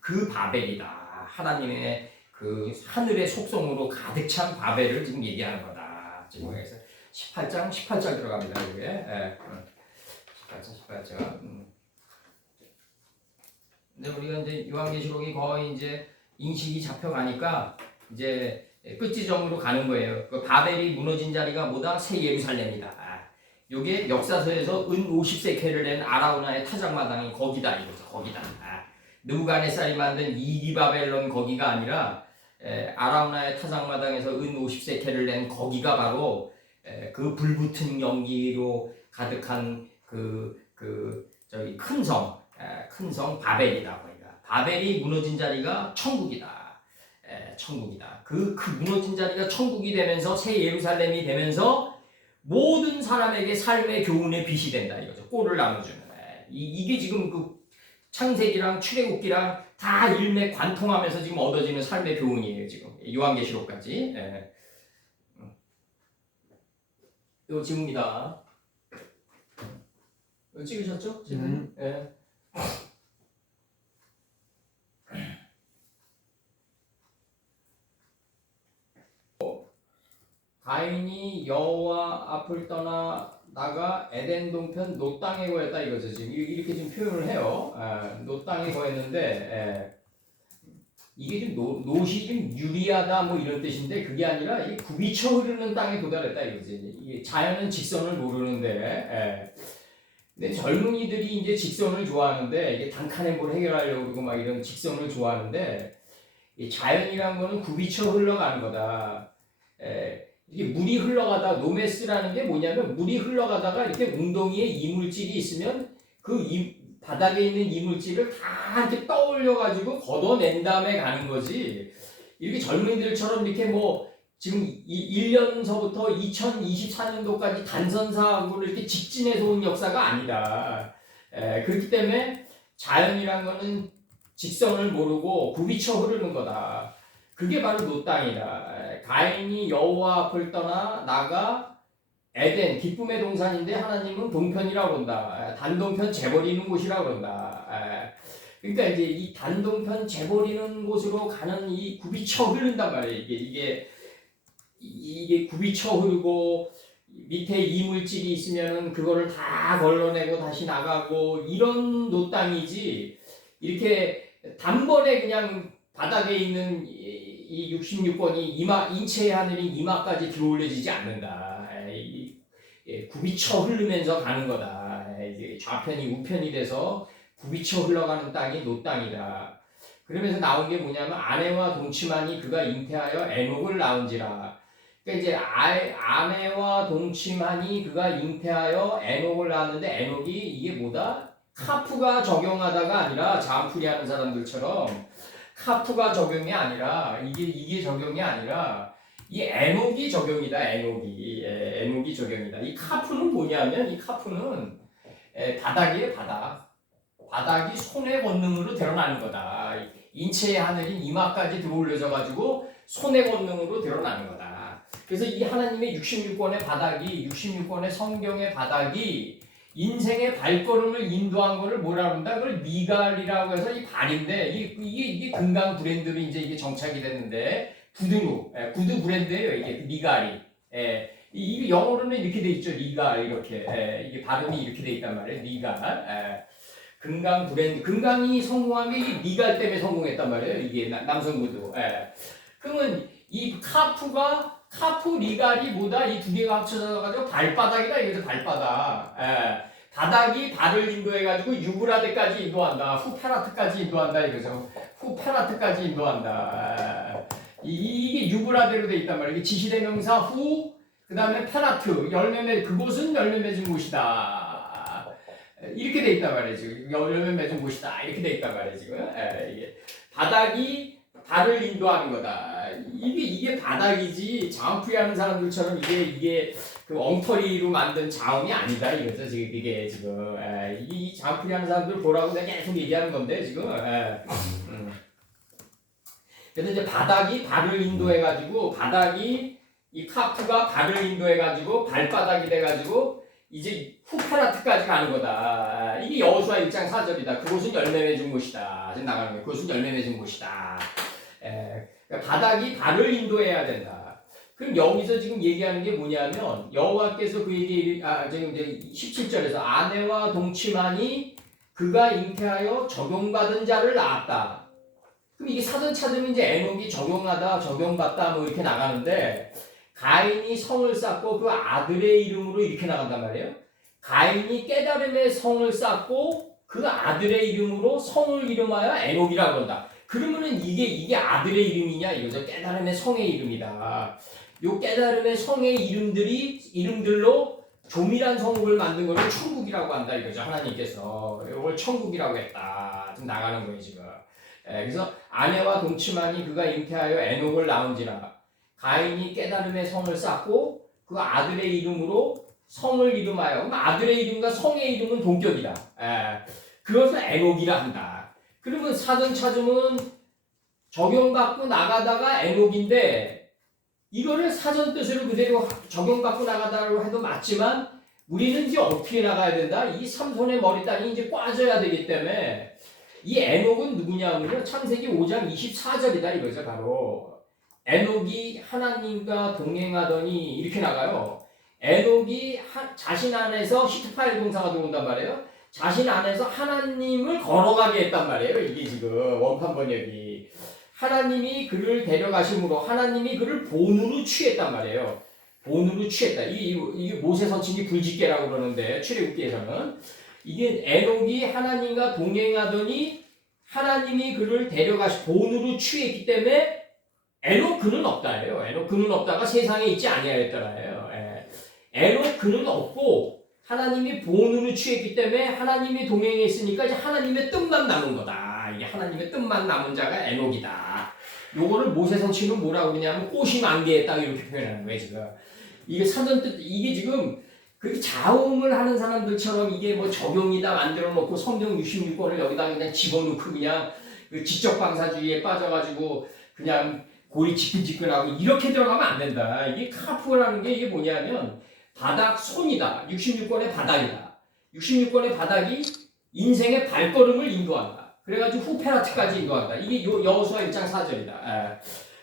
그 바벨이다. 하나님의 그 하늘의 속성으로 가득 찬 바벨을 지금 얘기하는 거다. 지금 그래서 18장 18절 들어갑니다. 이게 18장. 근데 우리가 이제 요한계시록이 거의 이제 인식이 잡혀가니까 이제 끝 지점으로 가는 거예요. 그 바벨이 무너진 자리가 뭐다? 새 예루살렘이다. 요게 역사서에서 은 50세켈을 낸 아라우나의 타작마당이 거기다 이거죠. 거기다. 느부갓네살이 만든 이기바벨론 거기가 아니라 아라우나의 타작마당에서 은 50세켈을 낸 거기가 바로 그 불붙은 연기로 가득한 저기 큰 성 바벨이다. 거기가. 바벨이 무너진 자리가 천국이다. 천국이다. 그 무너진 자리가 천국이 되면서 새 예루살렘이 되면서 모든 사람에게 삶의 교훈의 빛이 된다 이거죠. 꼴을 나눠주는. 이게 지금 그 창세기랑 출애굽기랑 다 일맥관통하면서 지금 얻어지는 삶의 교훈이에요. 지금 요한계시록까지. 이거 지금입니다. 이거 찍으셨죠? 지금? 가인이 여호와 앞을 떠나 나가 에덴 동편 놋 땅에 거했다 이거죠. 지금 이렇게 좀 표현을 해요. 놋 땅에 거했는데 이게 좀 놋이 좀 유리하다 뭐 이런 뜻인데 그게 아니라 이 굽이쳐 흐르는 땅에 도달했다 이거지. 이게 자연은 직선을 모르는데 근데 젊은이들이 이제 직선을 좋아하는데 이게 단칸에 뭘 해결하려고 그러고 막 이런 직선을 좋아하는데 이 자연이란 거는 굽이쳐 흘러가는 거다. 이게 물이 흘러가다 노메스라는 게 뭐냐면 물이 흘러가다가 이렇게 웅덩이에 이물질이 있으면 바닥에 있는 이물질을 다 이렇게 떠올려 가지고 걷어낸 다음에 가는 거지. 이렇게 젊은이들처럼 이렇게 뭐 지금 1년서부터 2024년도까지 단선사고를 이렇게 직진해서 온 역사가 아니다. 그렇기 때문에 자연이란 거는 직선을 모르고 굽이쳐 흐르는 거다. 그게 바로 놋 땅이다. 가인이 여호와 앞을 떠나 나가 에덴 기쁨의 동산인데 하나님은 동편이라고 한다. 단동편 재버리는 곳이라고 그런다. 그러니까 이제 이 단동편 재버리는 곳으로 가는 이 굽이쳐 흐른단 말이에요. 이게 굽이쳐 흐르고 밑에 이물질이 있으면은 그거를 다 걸러내고 다시 나가고 이런 놋 땅이지 이렇게 단번에 그냥 바닥에 있는 이 66번이 인체의 하늘이 이마까지 들어올려지지 않는다. 굽이쳐 흐르면서 가는 거다. 이제 좌편이 우편이 돼서 굽이쳐 흘러가는 땅이 놋 땅이다. 그러면서 나온 게 뭐냐면 아내와 동침하니 그가 잉태하여 에녹을 낳은지라. 그러니까 이제 아내와 동침하니 그가 잉태하여 에녹을 낳았는데 에녹이 이게 뭐다? 카프가 적용하다가 아니라 자음풀이 하는 사람들처럼 카프가 적용이 아니라 이게 적용이 아니라 이 에녹이 적용이다. 에녹이 적용이다. 이 카프는 뭐냐면 이 카프는 바닥이에요. 바닥이 손의 권능으로 드러나는 거다. 인체의 하늘인 이마까지 들어올려져 가지고 손의 권능으로 드러나는 거다. 그래서 이 하나님의 66권의 바닥이 66권의 성경의 바닥이 인생의 발걸음을 인도한 거를 뭐라 그런다? 그걸 미갈이라고 해서 이 발인데 이게 금강 브랜드로 이제 이게 정착이 됐는데 구두 브랜드예요. 이게 미갈이. 이게 영어로는 이렇게 돼 있죠. 리갈 이렇게. 이게 발음이 이렇게 돼 있단 말이에요. 리갈. 금강 브랜드. 금강이 성공한 게 이 미갈 때문에 성공했단 말이에요. 이게 남성 구두. 그러면 이 카프 리갈이 뭐다? 이 두 개가 합쳐져 가지고 발바닥이다. 이거죠. 발바닥. 바닥이 발을 인도해가지고 유브라데까지 인도한다. 후페라트까지 인도한다. 이거죠. 후페라트까지 인도한다. 이게 유브라데로 돼 있단 말이에요. 이게 지시대명사 후, 그 다음에 페라트, 그곳은 열매 맺은 곳이다. 이렇게 돼 있단 말이에요. 지금 열매 맺은 곳이다. 이렇게 돼 있단 말이에요. 지금 이게 바닥이 발을 인도하는 거다. 이게 바닥이지 자음풀이 하는 사람들처럼 이게 그 엉터리로 만든 자음이 아니다 이거죠. 지금 이게 지금 이 자음풀이 하는 사람들 보라고 내가 계속 얘기하는 건데 지금. 그래서 이제 바닥이 발을 인도해가지고 이 카프가 발을 인도해가지고 발바닥이 돼가지고 이제 후페라트까지 가는 거다. 이게 여호수아 1장 4절이다. 그곳은 열매 맺은 곳이다. 지금 나가는 거예요. 그곳은 열매 맺은 곳이다. 그러니까 바닥이 발을 인도해야 된다. 그럼 여기서 지금 얘기하는 게 뭐냐면 여호와께서 그에게 지금 이제 17절에서 아내와 동침하니 그가 잉태하여 적용받은 자를 낳았다. 그럼 이게 사전 찾으면 이제 에녹이 적용하다, 적용받다 뭐 이렇게 나가는데 가인이 성을 쌓고 그 아들의 이름으로 이렇게 나간단 말이에요. 가인이 깨달음의 성을 쌓고 그 아들의 이름으로 성을 이름하여 에녹이라고 한다. 그러면은 이게 아들의 이름이냐 이거죠. 깨달음의 성의 이름이다. 요 깨달음의 성의 이름들로 조밀한 성읍을 만든 거를 천국이라고 한다 이거죠. 하나님께서 이걸 천국이라고 했다. 지금 나가는 거예요 지금. 그래서 아내와 동침하니 그가 잉태하여 에녹을 낳은지라. 가인이 깨달음의 성을 쌓고 그 아들의 이름으로 성을 이름하여. 그럼 아들의 이름과 성의 이름은 동격이다. 그것을 에녹이라 한다. 그러면 사전 찾으면 적용받고 나가다가 에녹인데 이거를 사전 뜻으로 그대로 적용받고 나가다고 해도 맞지만 우리는 이제 어떻게 나가야 된다? 이 삼손의 머리단이 이제 꽈져야 되기 때문에 이 에녹은 누구냐면요. 창세기 5장 24절이다 이거죠. 바로 에녹이 하나님과 동행하더니 이렇게 나가요. 에녹이 자신 안에서 히트파일 동사가 들어온단 말이에요. 자신 안에서 하나님을 걸어가게 했단 말이에요. 이게 지금 원판 번역이 하나님이 그를 데려가심으로 하나님이 그를 본으로 취했단 말이에요. 본으로 취했다. 이게 모세 서칭이 불집게라고 그러는데 출애굽기에서는 이게 에녹이 하나님과 동행하더니 하나님이 그를 본으로 취했기 때문에 에녹 그는 없다예요. 에녹 그는 없다가 세상에 있지 아니하였더라예요. 에녹 그는 없고 하나님이 본으로 취했기 때문에 하나님이 동행했으니까 이제 하나님의 뜻만 남은 거다. 이게 하나님의 뜻만 남은 자가 에녹이다. 요거를 모세 성취는 뭐라고 그러냐면 꽃이 만개의 땅 이렇게 표현하는 거예요 지금. 이게 사전 뜻 이게 지금 그렇게 자음을 하는 사람들처럼 이게 뭐 적용이다 만들어 놓고 성경 66권을 여기다 그냥 집어넣고 그냥 그 지적방사주의에 빠져가지고 그냥 골이 지끈지끈하고 이렇게 들어가면 안 된다. 이게 카프라는 게 이게 뭐냐면 바닥 손이다. 66권의 바닥이다. 66권의 바닥이 인생의 발걸음을 인도한다. 그래가지고 후페라트까지 인도한다. 이게 여호수아 1장 4절이다.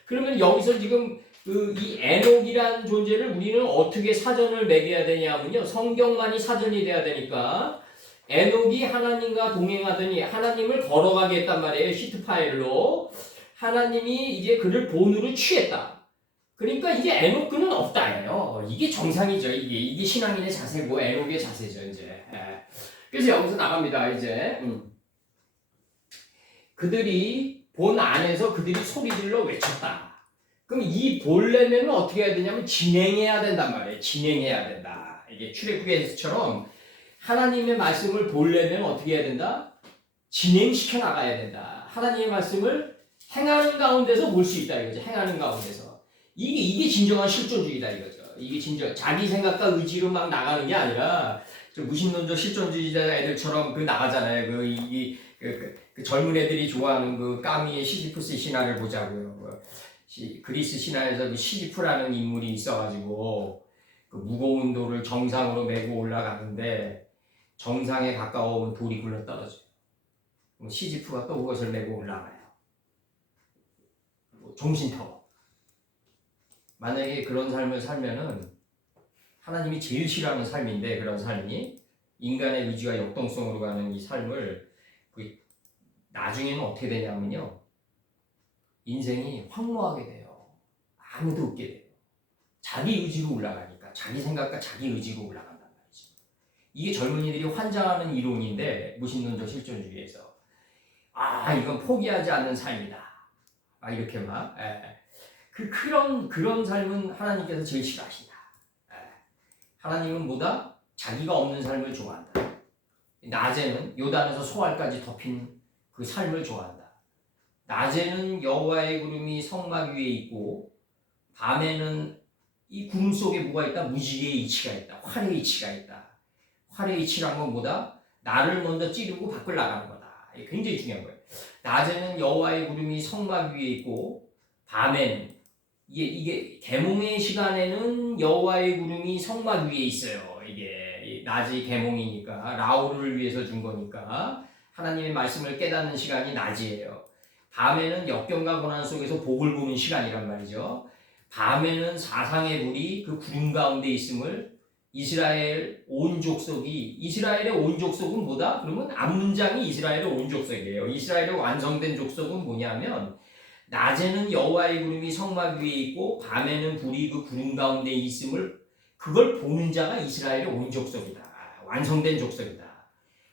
그러면 여기서 지금 이 에녹이라는 존재를 우리는 어떻게 사전을 매겨야 되냐면요. 성경만이 사전이 돼야 되니까 에녹이 하나님과 동행하더니 하나님을 걸어가게 했단 말이에요. 히트파일로. 하나님이 이제 그를 본으로 취했다. 그러니까 이제 에녹은 없다예요. 이게 정상이죠. 이게 신앙인의 자세고 에녹의 자세죠. 이제. 그래서 여기서 나갑니다. 이제 그들이 본 안에서 그들이 소리질러 외쳤다. 그럼 이 보려면 어떻게 해야 되냐면 진행해야 된단 말이에요. 진행해야 된다. 이게 출애굽기에서처럼 하나님의 말씀을 보려면 어떻게 해야 된다? 진행시켜 나가야 된다. 하나님의 말씀을 행하는 가운데서 볼 수 있다 이거죠. 행하는 가운데서. 이게 진정한 실존주의다 이거죠. 이게 진정 자기 생각과 의지로 막 나가는 게 아니라 무신론적 실존주의자 애들처럼 그 나가잖아요. 그 젊은 애들이 좋아하는 그 까미의 시지프스 신화를 보자고요. 그리스 신화에서 그 시지프라는 인물이 있어가지고 그 무거운 돌을 정상으로 메고 올라가는데 정상에 가까워오면 돌이 굴러 떨어져요. 그럼 시지프가 또 그것을 메고 올라가요. 정신타워. 만약에 그런 삶을 살면은 하나님이 제일 싫어하는 삶인데 그런 삶이 인간의 의지와 역동성으로 가는 이 삶을 나중에는 어떻게 되냐면요. 인생이 황무하게 돼요. 아무도 없게 돼요. 자기 의지로 올라가니까 자기 생각과 자기 의지로 올라간단 말이죠. 이게 젊은이들이 환장하는 이론인데 무신론적 실존주의에서 이건 포기하지 않는 삶이다. 이렇게 막 그런 삶은 하나님께서 제일 싫어하신다. 하나님은 뭐다? 자기가 없는 삶을 좋아한다. 낮에는 요단에서 소알까지 덮인 그 삶을 좋아한다. 낮에는 여호와의 구름이 성막 위에 있고 밤에는 이 구름 속에 뭐가 있다? 무지개의 이치가 있다. 활의 이치가 있다. 활의 이치란 건 뭐다? 나를 먼저 찌르고 밖을 나가는 거다. 이게 굉장히 중요한 거예요. 낮에는 여호와의 구름이 성막 위에 있고 밤에는 이게 계몽의 시간에는 여호와의 구름이 성막 위에 있어요. 이게 낮이 계몽이니까 라오를 위해서 준 거니까 하나님의 말씀을 깨닫는 시간이 낮이에요. 밤에는 역경과 고난 속에서 복을 보는 시간이란 말이죠. 밤에는 사상의 불이 그 구름 가운데 있음을 이스라엘의 온 족속은 뭐다? 그러면 앞문장이 이스라엘의 온 족속이에요. 이스라엘의 완성된 족속은 뭐냐면 낮에는 여호와의 구름이 성막 위에 있고 밤에는 불이 그 구름 가운데 있음을 그걸 보는 자가 이스라엘의 온 족속이다. 완성된 족속이다.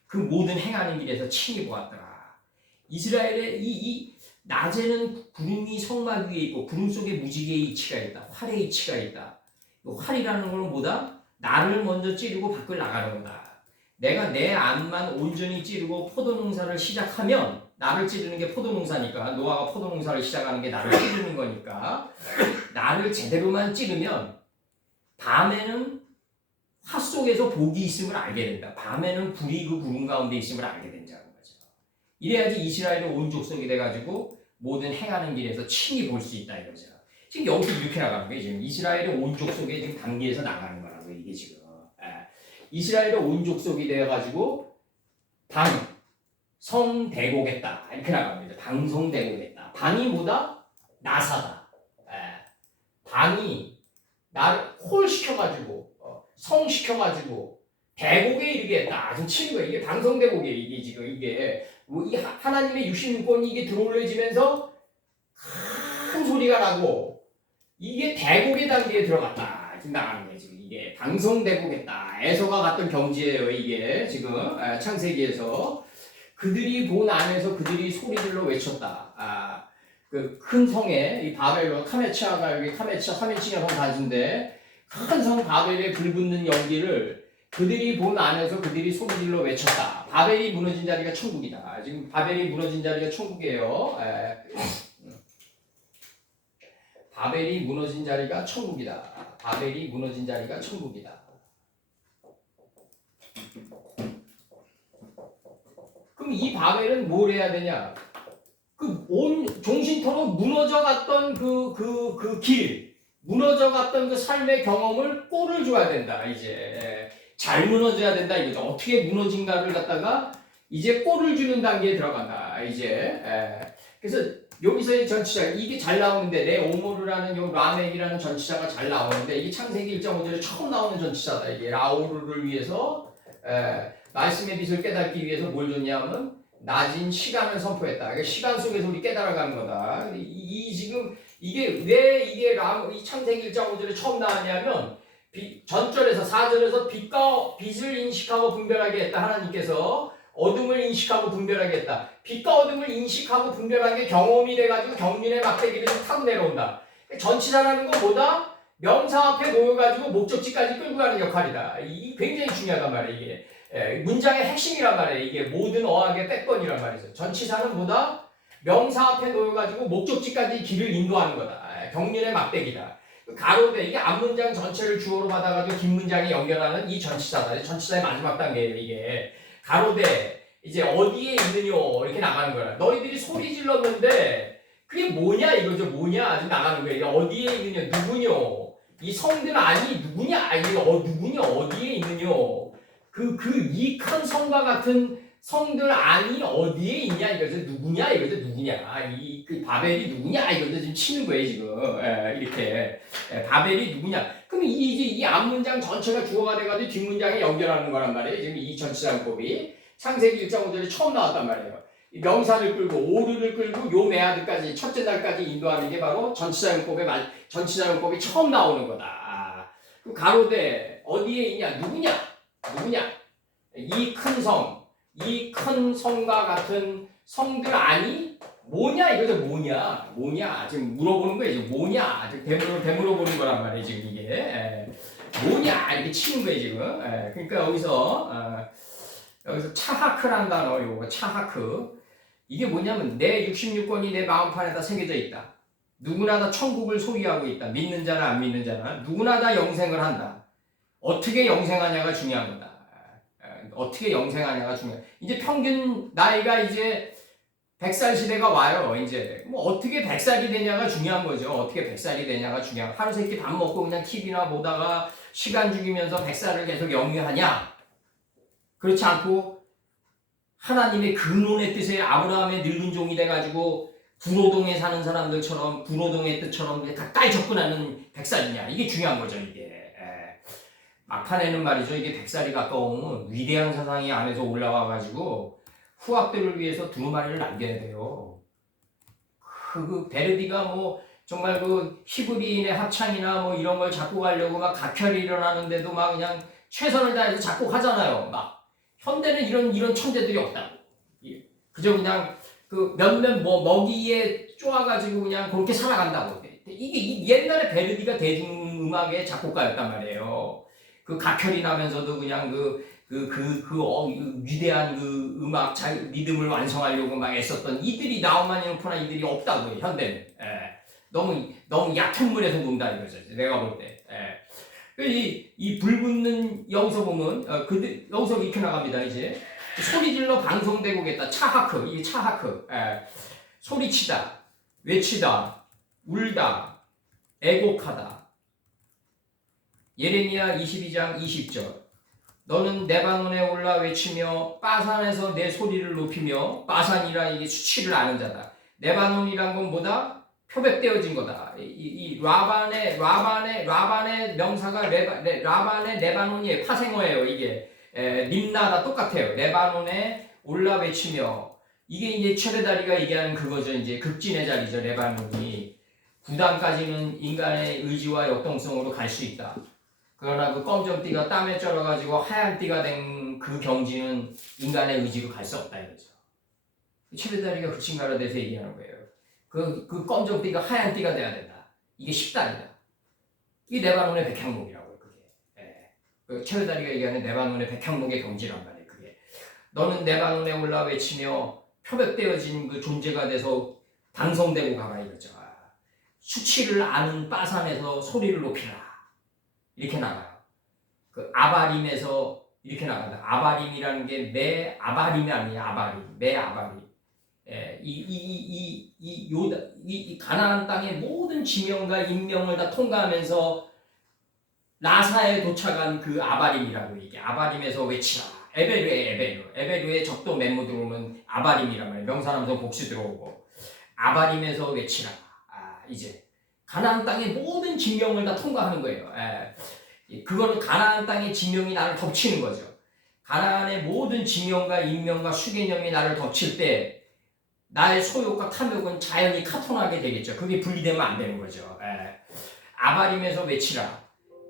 그 모든 행하는 길에서 친히 보았더라. 이스라엘의 이 낮에는 구름이 성막 위에 있고 구름 속에 무지개의 이치가 있다. 활의 이치가 있다. 활이라는 건 뭐다? 나를 먼저 찌르고 밖을 나가는 거다. 내가 내 안만 온전히 찌르고 포도농사를 시작하면 나를 찌르는 게 포도농사니까 노아가 포도농사를 시작하는 게 나를 찌르는 거니까 나를 제대로만 찌르면 밤에는 화 속에서 복이 있음을 알게 된다. 밤에는 불이 그 구름 가운데 있음을 알게 된다는 거죠. 이래야지 이스라엘의 온 족속이 돼가지고 모든 행하는 길에서 친히 볼 수 있다 이거죠. 지금 여기서 이렇게 나가는 거예요. 지금 이스라엘의 온 족속의 지금 단계에서 나가는 거라고 이게 지금. 이스라엘의 온 족속이 되어가지고 방성대고겠다 이렇게 나갑니다. 방성대고겠다. 방이 뭐다? 나사다. 방이 나를 홀시켜가지고 성시켜가지고 대곡에 이르겠다. 지금 치는 거예요. 이게 방성대곡에 이게 지금 이게 이 하나님의 육신권이 이게 들어올려지면서 큰 소리가 나고 이게 대곡의 단계에 들어갔다. 지금 나가는 거예요. 지금 이게 방성대곡했다. 에서가 갔던 경지예요. 이게 지금 창세기에서 그들이 본 안에서 그들이 소리질러 외쳤다. 그 큰 성에 이 바벨론 카메치아가 여기 카메치아 성 단지인데 큰 성 바벨에 불붙는 연기를 그들이 본 안에서 그들이 소리질러 외쳤다. 바벨이 무너진 자리가 천국이다. 지금 바벨이 무너진 자리가 천국이에요. 바벨이 무너진 자리가 천국이다. 바벨이 무너진 자리가 천국이다. 그럼 이 바벨은 뭘 해야 되냐? 그 온 종신토로 무너져갔던 그 길, 무너져갔던 그 삶의 경험을 꼴을 줘야 된다. 이제 잘 무너져야 된다 이거죠. 어떻게 무너진가를 갖다가 이제 꼴을 주는 단계에 들어간다. 이제 그래서 여기서의 전치사 이게 잘 나오는데 레오모르라는 요 라멕이라는 전치사가 잘 나오는데 이게 창세기 1.5절에 처음 나오는 전치사다. 이게 라오르를 위해서 말씀의 빛을 깨닫기 위해서 뭘 줬냐면 낮은 시간을 선포했다. 그러니까 시간 속에서 우리 깨달아가는 거다. 지금 이게 왜 이게 이 창세기 1.5절에 처음 나왔냐면 전절에서 4절에서 빛을 인식하고 분별하게 했다. 하나님께서 어둠을 인식하고 분별하겠다. 빛과 어둠을 인식하고 분별한 게 경험이 돼가지고 경륜의 막대기를 타고 내려온다. 전치사라는 건 뭐다? 명사 앞에 놓여가지고 목적지까지 끌고 가는 역할이다. 이 굉장히 중요하단 말이에요. 이게 문장의 핵심이란 말이에요. 이게 모든 어학의 백번이란 말이죠. 전치사는 뭐다? 명사 앞에 놓여가지고 목적지까지 길을 인도하는 거다. 경륜의 막대기다. 가로대 이게 앞문장 전체를 주어로 받아가지고 뒷문장에 연결하는 이 전치사다. 전치사의 마지막 단계예요. 이게 가로대 이제 어디에 있느뇨 이렇게 나가는 거야. 너희들이 소리 질렀는데 그게 뭐냐 이거죠. 뭐냐 지금 나가는 거야. 어디에 있느뇨 누구뇨 이 성들 아니 누구냐 이게 누구냐 어디에 있느뇨 이 큰 성과 같은 성들 아니 어디에 있냐 이거죠. 누구냐 이거죠. 누구냐 그 바벨이 누구냐 이거죠. 지금 치는 거예요 지금. 이렇게 바벨이 누구냐. 그럼 이제 이 앞문장 전체가 주어가 돼가지고 뒷문장에 연결하는 거란 말이에요. 지금 이 전치사용법이 창세기 1장 5절에 처음 나왔단 말이에요. 이 명사를 끌고 오류를 끌고 요 메아드까지 첫째 날까지 인도하는 게 바로 전치사용법이 처음 나오는 거다. 그 가로대 어디에 있냐 누구냐 이 큰 성, 이 큰 성과 같은 성들 아니 뭐냐 이거죠. 뭐냐 지금 물어보는 거예요. 지금 뭐냐 지금 되물어보는 거란 말이에요. 지금 이게 뭐냐 이렇게 치는 거예요 지금. 그러니까 여기서 차하크란 단어 요거 차하크 이게 뭐냐면 내 66권이 내 마음판에다 새겨져 있다. 누구나 다 천국을 소유하고 있다. 믿는 자나 안 믿는 자나 누구나 다 영생을 한다. 어떻게 영생하냐가 중요한 거다. 어떻게 영생하냐가 중요해. 이제 평균 나이가 이제 100살 시대가 와요. 이제 뭐 어떻게 100살이 되냐가 중요한 거죠. 어떻게 100살이 되냐가 중요한. 하루 세끼 밥 먹고 그냥 TV나 보다가 시간 죽이면서 100살을 계속 영위하냐? 그렇지 않고 하나님의 근원의 뜻에 아브라함의 늙은 종이 돼가지고 구로동에 사는 사람들처럼 구로동의 뜻처럼 가까이 접근하는 100살이냐? 이게 중요한 거죠. 이게. 막판에는 말이죠. 이게 100살이 가까우면 위대한 사상이 안에서 올라와가지고 후학들을 위해서 두루마리를 남겨야 돼요. 그 베르디가 뭐 정말 그 히브리인의 합창이나 뭐 이런 걸 작곡하려고 막 각혈이 일어나는데도 막 그냥 최선을 다해서 작곡하잖아요. 막 현대는 이런 천재들이 없다고. 그저 그냥 그 몇몇 뭐 먹이에 쪼아가지고 그냥 그렇게 살아간다고. 이게 옛날에 베르디가 대중음악의 작곡가였단 말이에요. 그 각혈이 나면서도 그냥 위대한 그 음악 리듬을 완성하려고 막 애썼던 이들이 나우마니노프나 이들이 없다고요. 현대는. 너무 얕은 물에서 논다 이거죠. 내가 볼 때. 이 불붙는 여기서 보면 여기서 이렇게 나갑니다. 이제 소리질러 방송되고겠다. 차하크 이게 차하크. 소리치다, 외치다, 울다, 애곡하다. 예레미야 22장 20절. 너는 레바논에 올라 외치며 바산에서 내 소리를 높이며 바산이라 이게 수치를 아는 자다. 레바논이란 건 뭐다? 표백되어진 거다. 이 라반의 명사가 라반의 레바논이에요. 파생어예요. 이게 림나다 똑같아요. 레바논에 올라 외치며 이게 이제 최베다리가 얘기하는 그거죠. 이제 극진의 자리죠. 레바논이 9단까지는 인간의 의지와 역동성으로 갈 수 있다. 그러나 그 검정띠가 땀에 쩔어가지고 하얀 띠가 된 그 경지는 인간의 의지로 갈 수 없다 이거죠. 최베다리가 극진가로 대해서 얘기하는 거예요. 그 검정띠가 하얀 띠가 돼야 된다. 이게 10단이다. 이게 레바논의 백향목이라고요. 그게. 그 최베다리가 얘기하는 레바논의 백향목의 경지란 말이에요. 그게. 너는 레바논에 올라 외치며 표백되어진 그 존재가 돼서 방송되고 가라 이거죠. 수치를 아는 바산에서 소리를 높이라. 이렇게 나가요. 그 아바림에서 이렇게 나간다. 아바림이라는 게 매 아바림이 아니에요. 아바림, 매 아바림. 이 가나안 땅의 모든 지명과 인명을 다 통과하면서 라사에 도착한 그 아바림이라고 이게 아바림에서 외치라. 에베르에 적도 멤모 들어오면 아바림이란 말이에요. 명사남성 복수 들어오고 아바림에서 외치라. 이제 가나안 땅의 모든 지명을 다 통과하는 거예요. 그거는 가나안 땅의 지명이 나를 덮치는 거죠. 가나안의 모든 지명과 인명과 수개념이 나를 덮칠 때 나의 소욕과 탐욕은 자연히 카톤하게 되겠죠. 그게 분리되면 안 되는 거죠. 아바림에서 외치라.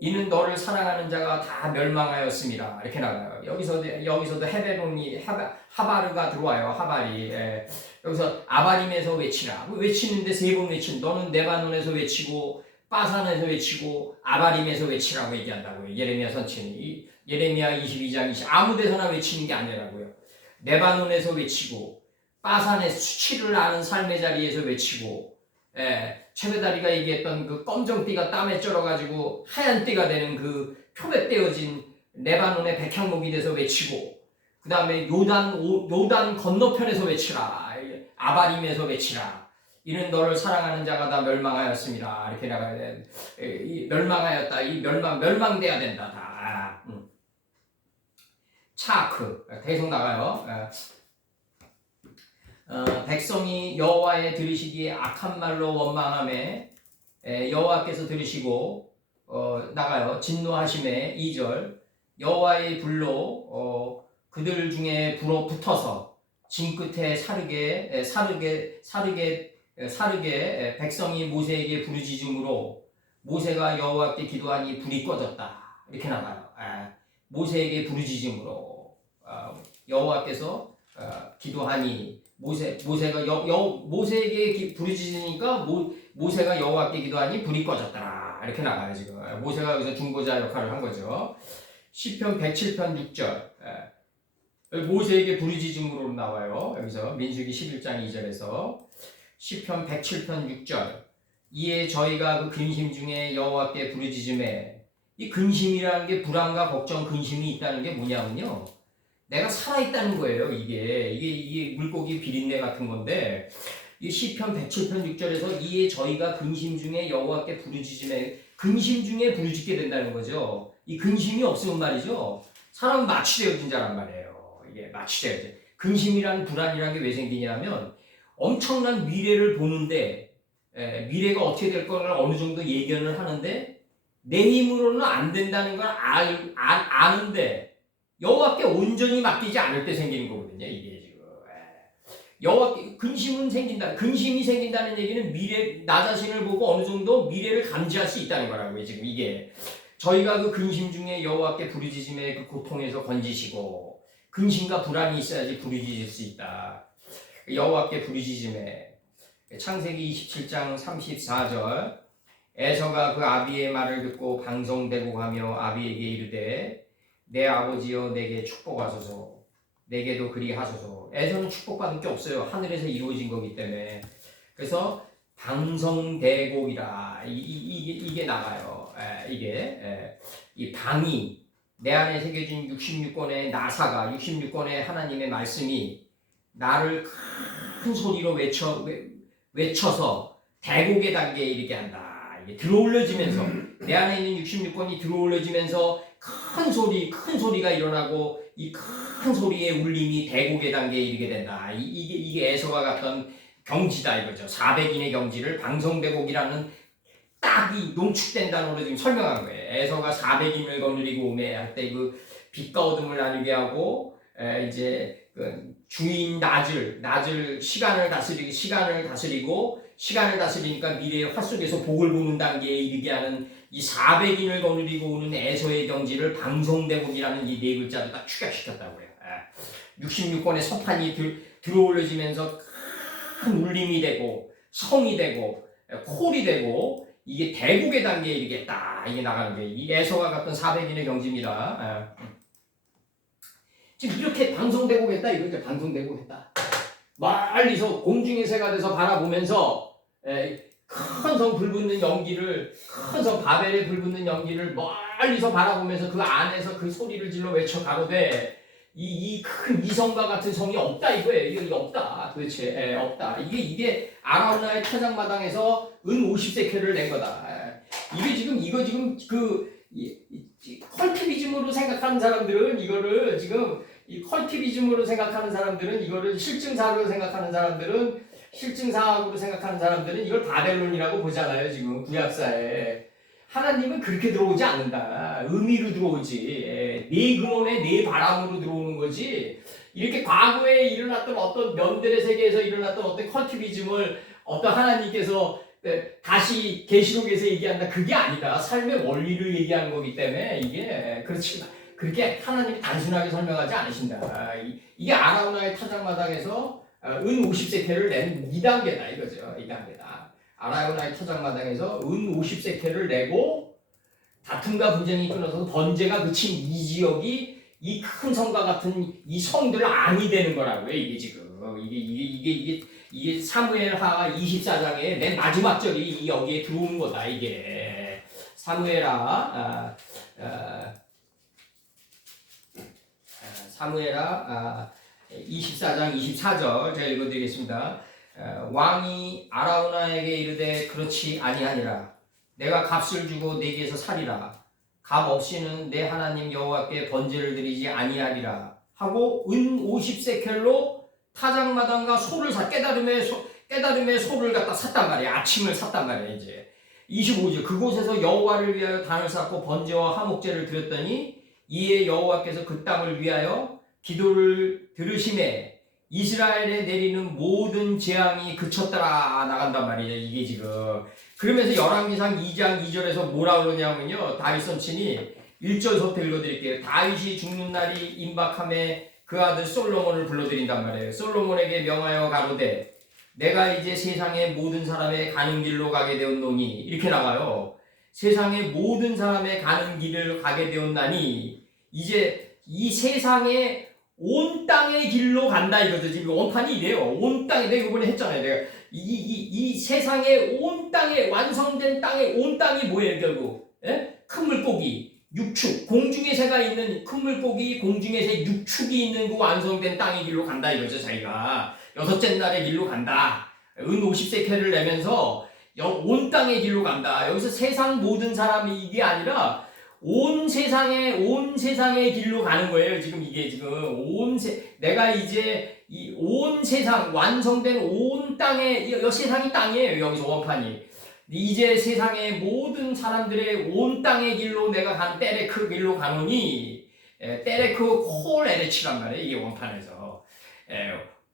이는 너를 사랑하는 자가 다 멸망하였습니다. 이렇게 나가요. 여기서도 헤베론이 하바르가 들어와요. 하발이. 예. 여기서 아바림에서 외치라. 외치는데 세 번 외친. 너는 레바논에서 외치고 바산에서 외치고 아바림에서 외치라고 얘기한다고요. 예레미야 선친이. 예레미야 22장 20. 아무 데서나 외치는 게 아니라고요. 레바논에서 외치고 바산의 수치를 아는 삶의 자리에서 외치고, 최배다리가 얘기했던 그 검정띠가 땀에 쩔어가지고 하얀 띠가 되는 그 표에 떼어진 레바논의 백향목이 돼서 외치고, 그 다음에 요단 건너편에서 외치라. 아바림에서 외치라. 이는 너를 사랑하는 자가 다 멸망하였습니다. 이렇게 나가야 돼. 멸망하였다. 이 멸망돼야 된다. 다. 차크. 계속 나가요. 백성이 여호와의 들으시기에 악한 말로 원망함에 여호와께서 들으시고 나가요. 진노하심에 2절 여호와의 불로 그들 중에 불어 붙어서 진 끝에 사르게 백성이 모세에게 부르짖음으로 모세가 여호와께 기도하니 불이 꺼졌다. 이렇게 나가요. 모세에게 부르짖음으로 여호와께서 기도하니 모세가 모세에게 부르짖으니까 모세가 여호와께 기도하니 불이 꺼졌더라. 이렇게 나가요. 지금 모세가 여기서 중보자 역할을 한 거죠. 시편 107편 6절 모세에게 부르짖음으로 나와요. 여기서 민수기 11장 2절에서 시편 107편 6절 이에 저희가 그 근심 중에 여호와께 부르짖음에 이 근심이라는 게 불안과 걱정, 근심이 있다는 게 뭐냐면요. 내가 살아있다는 거예요. 이게 물고기 비린내 같은 건데, 이 시편 107편 6절에서 이에 저희가 근심 중에 여호와께 부르짖음에 근심 중에 부르짖게 된다는 거죠. 이 근심이 없으면 말이죠. 사람은 마취되어진 자란 말이에요. 이게 마취되어진. 근심이란 불안이라는 게 왜 생기냐면 엄청난 미래를 보는데 미래가 어떻게 될 거를 어느 정도 예견을 하는데 내 힘으로는 안 된다는 걸 아는데 여호와께 온전히 맡기지 않을 때 생기는 거거든요. 이게 지금 여호와께 근심이 생긴다는 얘기는 미래 나 자신을 보고 어느 정도 미래를 감지할 수 있다는 거라고요. 지금 이게 저희가 그 근심 중에 여호와께 부르짖음의 그 고통에서 건지시고 근심과 불안이 있어야지 부르짖을 수 있다. 여호와께 부르짖음에 창세기 27장 34절 에서가 그 아비의 말을 듣고 방성되고 가며 아비에게 이르되 내 아버지여 내게 축복하소서 내게도 그리하소서. 에서는 축복받을 게 없어요. 하늘에서 이루어진 거기 때문에. 그래서 방성대곡이라 이게 나가요. 이 방이 내 안에 새겨진 66권의 나사가 66권의 하나님의 말씀이 나를 큰 소리로 외쳐서 대곡의 단계에 이르게 한다. 이게 들어올려지면서 내 안에 있는 66권이 들어올려지면서 큰 소리가 일어나고 이 큰 소리의 울림이 대곡의 단계에 이르게 된다. 이게 에서가 갔던 경지다 이거죠. 400인의 경지를 방성대곡이라는 딱 이 농축된 단어로 지금 설명한 거예요. 에서가 400인을 거느리고 오매 할 때 그 빛과 어둠을 나누게 하고 이제 그 주인 낮을 시간을 다스리니까 미래의 화 속에서 복을 보는 단계에 이르게 하는 이 400인을 거느리고 오는 에서의 경지를 방성대곡이라는 이 네 글자로 딱 축약시켰다고요. 66권의 서판이 들어올려지면서 큰 울림이 되고 성이 되고 콜이 되고 이게 대국의 단계에 이르겠다. 이게 나가는 게 이 에서와 같은 400인의 경지입니다. 지금 이렇게 방성대곡했다. 이거 이제 방성대곡했다. 멀리서 공중의 새가 돼서 바라보면서 큰 성 불붙는 연기를 큰 성 바벨에 불붙는 연기를 멀리서 바라보면서 그 안에서 그 소리를 질러 외쳐 가로되 이 큰 이성과 같은 성이 없다 이거예요. 이게 없다. 도대체 없다. 이게 아라우나의 타작마당에서 은 50세켈을 낸 거다. 이거 지금 그 컬티비즘으로 생각하는 사람들은 이거를 지금 이 컬티비즘으로 생각하는 사람들은 이거를 실증사학으로 생각하는 사람들은 이걸 바벨론이라고 보잖아요. 지금 구약사에 하나님은 그렇게 들어오지 않는다. 의미로 들어오지. 네 근원에 네 바람으로 들어오는 거지. 이렇게 과거에 일어났던 어떤 면들의 세계에서 일어났던 어떤 컬티비즘을 어떤 하나님께서 다시 계시록에서 얘기한다 그게 아니다. 삶의 원리를 얘기하는 거기 때문에 이게 그렇지 그렇게 하나님이 단순하게 설명하지 않으신다. 이게 아라우나의 타작마당에서 은 50세켈을 낸 2단계다 이거죠. 2단계다. 아라우나의 타작마당에서 은 50세켈을 내고 다툼과 분쟁이 끊어서 번제가 그친 이 지역이 이 큰 성과 같은 이 성들 안이 되는 거라고요. 이게 지금 이게 사무엘하 24장의 맨 마지막 절이 여기에 들어오는 거다. 이게 사무엘하 24장 24절 제가 읽어드리겠습니다. 왕이 아라우나에게 이르되 그렇지 아니하니라. 내가 값을 주고 내게서 살이라. 값 없이는 내 하나님 여호와께 번제를 드리지 아니하리라 하고 은 50세켈로 타작마당과 소를 깨달음의 소를 갖다 샀단 말이야. 아침을 샀단 말이야. 이제 25절 그곳에서 여호와를 위하여 단을 쌓고 번제와 화목제를 드렸더니 이에 여호와께서 그 땅을 위하여 기도를 들으심에 이스라엘에 내리는 모든 재앙이 그쳤더라 나간단 말이에요. 이게 지금 그러면서 열왕기상 2장 2절에서 뭐라 그러냐면요. 다윗 선친이 1절부터 읽어드릴게요. 다윗이 죽는 날이 임박함에 그 아들 솔로몬을 불러드린단 말이에요. 솔로몬에게 명하여 가로되 내가 이제 세상의 모든 사람의 가는 길로 가게 되었노니 이렇게 나가요. 세상의 모든 사람의 가는 길을 가게 되었나니 이제 이 세상의 온 땅의 길로 간다 이거죠. 지금 원판이 이래요. 온 땅에 내가 이번에 했잖아요. 내가 이 세상의 온 땅에 완성된 땅의 온 땅이 뭐예요 결국? 예? 큰 물고기, 육축, 공중의 새가 있는 큰 물고기, 공중의 새 육축이 있는 그 완성된 땅의 길로 간다 이거죠. 자기가 여섯째 날의 길로 간다. 은 50세켈을 내면서 온 땅의 길로 간다. 여기서 세상 모든 사람이 이게 아니라 온 세상의 길로 가는 거예요. 지금 이게 지금 내가 이제 이 온 세상 완성된 온 땅의 세상이 땅이에요. 여기서 원판이 이제 세상의 모든 사람들의 온 땅의 길로 내가 간 때레크 길로 가노니 때레크 콜 에레치란 말이에요. 이게 원판에서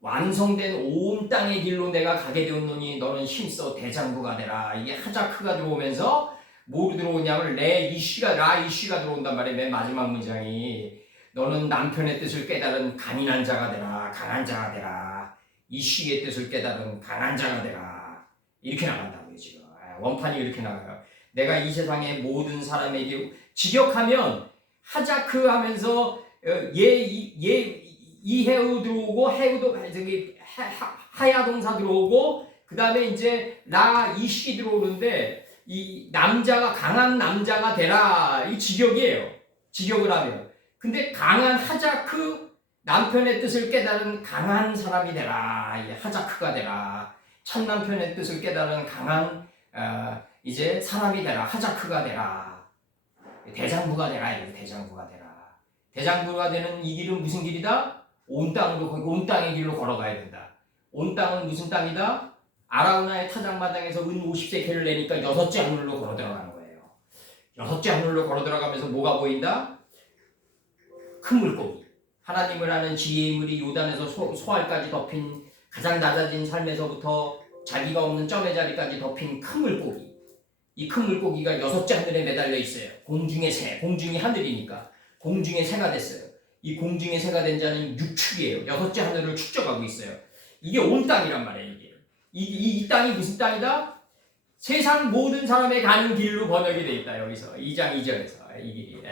완성된 온 땅의 길로 내가 가게 되었노니 너는 힘써 대장부가 되라. 이게 하자크가 들어오면서 뭐로 들어오냐면 라 이슈가 들어온단 말이에요. 맨 마지막 문장이 너는 남편의 뜻을 깨달은 간인한 자가 되라. 강한 자가 되라. 이슈의 뜻을 깨달은 강한 자가 되라. 이렇게 나간다고요. 지금 원판이 이렇게 나가요. 내가 이 세상의 모든 사람에게 직역하면 하자크 하면서 이해우 들어오고 해우도 저기 하야 동사 들어오고 그 다음에 이제 라 이슈 들어오는데 이 남자가 강한 남자가 되라 이 직역이에요. 직역을 하면 근데 강한 하자크 남편의 뜻을 깨달은 강한 사람이 되라. 하자크가 되라. 첫 남편의 뜻을 깨달은 강한 이제 사람이 되라. 하자크가 되라. 대장부가 되라. 대장부가 되라. 대장부가 되는 이 길은 무슨 길이다? 온 땅의 길로 걸어가야 된다. 온 땅은 무슨 땅이다? 아라우나의 타작마당에서 은 50세켈을 내니까 여섯째 하늘로 걸어 들어가는 거예요. 여섯째 하늘로 걸어 들어가면서 뭐가 보인다? 큰 물고기. 하나님을 아는 지혜의 인물이 요단에서 소알까지 덮인 가장 낮아진 삶에서부터 자기가 없는 점의 자리까지 덮인 큰 물고기. 이 큰 물고기가 여섯째 하늘에 매달려 있어요. 공중의 새, 공중이 하늘이니까 공중의 새가 됐어요. 이 공중의 새가 된 자는 육축이에요. 여섯째 하늘을 축적하고 있어요. 이게 온 땅이란 말이에요. 이 땅이 무슨 땅이다? 세상 모든 사람의 가는 길로 번역이 되어 있다. 여기서 2장 2절에서 이 길이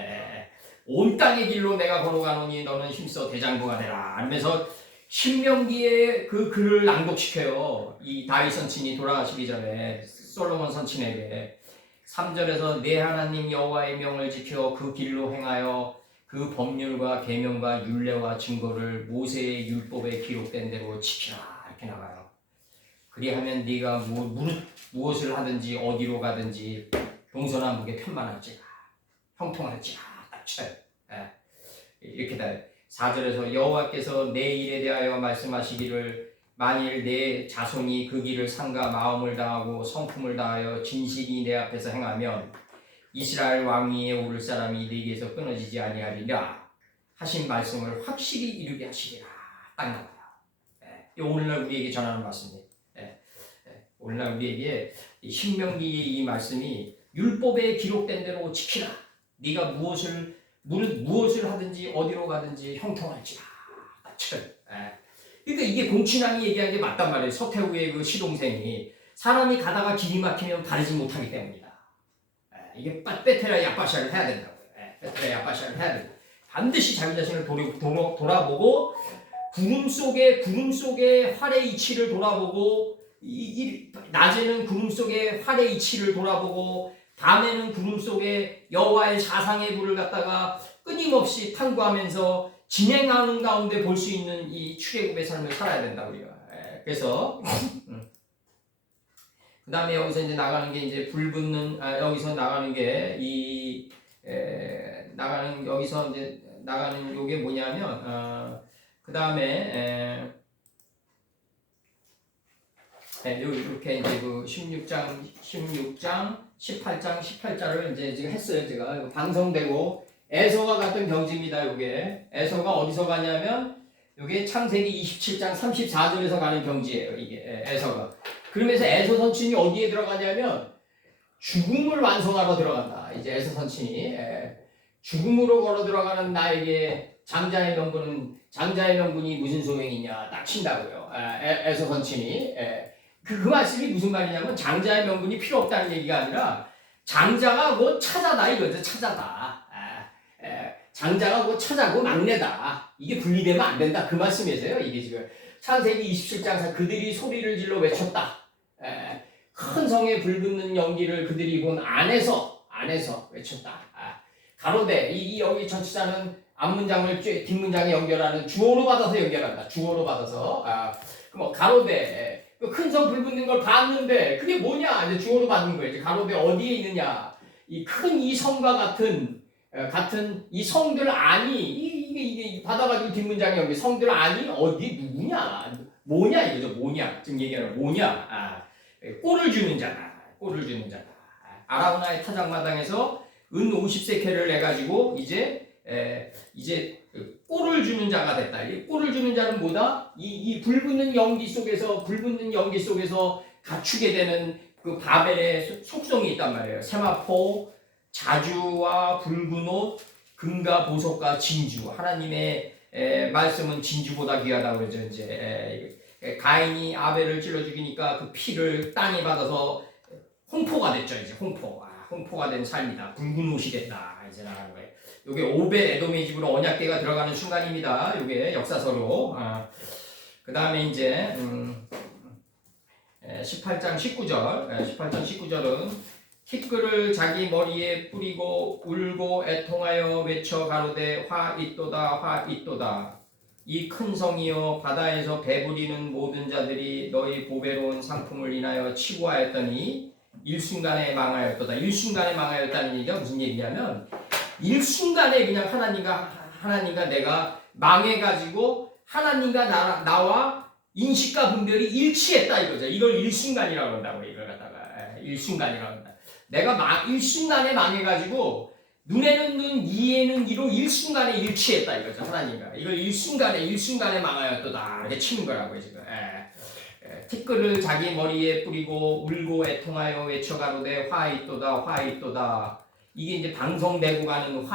온 땅의 길로 내가 걸어가노니 너는 힘써 대장부가 되라. 하면서 신명기의 그 글을 낭독시켜요. 이 다윗 선친이 돌아가시기 전에 솔로몬 선친에게 3절에서 내 하나님 여호와의 명을 지켜 그 길로 행하여 그 법률과 계명과 율례와 증거를 모세의 율법에 기록된 대로 지키라. 이렇게 나가요. 그리하면 네가 무엇을 하든지 어디로 가든지 동서남북에 편만할지라 형통할지라. 이렇게 다 4절에서 여호와께서 내 일에 대하여 말씀하시기를 만일 내 자손이 그 길을 삼가 마음을 다하고 성품을 다하여 진실이 내 앞에서 행하면 이스라엘 왕위에 오를 사람이 네게서 끊어지지 아니하리라 하신 말씀을 확실히 이루게 하시리라. 딱 나와요. 오늘날 우리에게 전하는 말씀입니다. 오늘날 우리에게 이 신명기의 이 말씀이 율법에 기록된 대로 지키라. 네가 무엇을 하든지 어디로 가든지 형통할지라. 그러니까 이게 공친왕이 얘기한 게 맞단 말이에요. 서태후의 그 시동생이 사람이 가다가 길이 막히면 바르지 못하기 때문이다. 이게 빼테라 야빠샤를 해야 된다고요. 빼테라 야빠샤를 해야 된다. 반드시 자기 자신을 돌아보고 구름 속의 활의 이치를 돌아보고 낮에는 구름 속의 활의 이치를 돌아보고 밤에는 구름 속에 여호와의 사상의 불을 갖다가 끊임없이 탐구하면서 진행하는 가운데 볼 수 있는 이 출애굽의 삶을 살아야 된다 우리가. 그래서 그 다음에 여기서 이제 나가는 게 이제 불 붙는 여기서 나가는 게 여기서 이제 나가는 요게 뭐냐면 그 다음에 이렇게 이제 그 16장 18장 18자를 이제 지금 했어요. 제가 방성되고 에서가 같은 경지입니다. 요게 에서가 어디서 가냐면 요게 창세기 27장 34절에서 가는 경지예요. 이게 에서가. 그러면서 에서 선친이 어디에 들어가냐면 죽음을 완성하러 들어간다. 이제 에서 선친이 죽음으로 걸어 들어가는 나에게 장자의 명분이 무슨 소용이냐 딱 친다고요. 에서 선친이 그 말씀이 무슨 말이냐면 장자의 명분이 필요 없다는 얘기가 아니라 장자가 곧 차자다 이거죠. 차자다. 장자가 곧 차자고 막내다. 이게 분리되면 안 된다. 그 말씀이세요. 이게 지금 창세기 27장에서 그들이 소리를 질러 외쳤다. 큰 성에 불붙는 연기를 그들이 본 안에서 외쳤다. 가로되 여기 전치사는 앞문장을 뒷문장에 연결하는 주어로 받아서 연결한다. 주어로 받아서 그럼 가로되 큰 성 불붙는 걸 봤는데 그게 뭐냐? 이제 주어로 받는 거예요. 이제 가로되 어디에 있느냐? 이 큰 이 성과 같은 이 성들 안이 이게 받아가지고 뒷문장에 연결 성들 안이 어디 누구냐? 뭐냐 이거죠. 뭐냐? 지금 얘기하는 뭐냐? 꼴을 주는 자다. 아라우나의 타작마당에서 은 50세켈을 내가지고 이제 꼴을 주는 자가 됐다. 이 꼴을 주는 자는 뭐다? 이 불붙는 연기 속에서 갖추게 되는 그 바벨의 속성이 있단 말이에요. 세마포, 자주와 붉은 옷, 금과 보석과 진주. 하나님의 말씀은 진주보다 귀하다고 그러죠. 이제 가인이 아벨을 찔러 죽이니까 그 피를 땅이 받아서 홍포가 됐죠. 이제 홍포가 된 삶이다. 붉은 옷이 됐다. 이제 나가는 거예요. 요게 오벳 에돔의 집으로 언약궤가 들어가는 순간입니다. 요게 역사서로. 그 다음에 이제 18장 19절은 티끌을 자기 머리에 뿌리고 울고 애통하여 외쳐 가로되 화 있도다. 이 큰 성이여 바다에서 배부리는 모든 자들이 너희 보배로운 상품을 인하여 치부하였더니 일순간에 망하였도다. 일순간에 망하였다는 얘기가 무슨 얘기냐면 일순간에 그냥 하나님과 내가 망해가지고 하나님과 나와 인식과 분별이 일치했다 이거죠. 이걸 일순간이라고 한다고 이걸 갖다가 일순간이라고 한다. 내가 일순간에 망해가지고 눈에는 눈, 이에는 이로 일순간에 일치했다 이거죠. 하나님과 이걸 일순간에 망하였도다 이렇게 치는 거라고요 지금. 티끌을 자기 머리에 뿌리고 울고 애통하여 외쳐 가로되 화 있도다. 이게 이제 방송되고 가는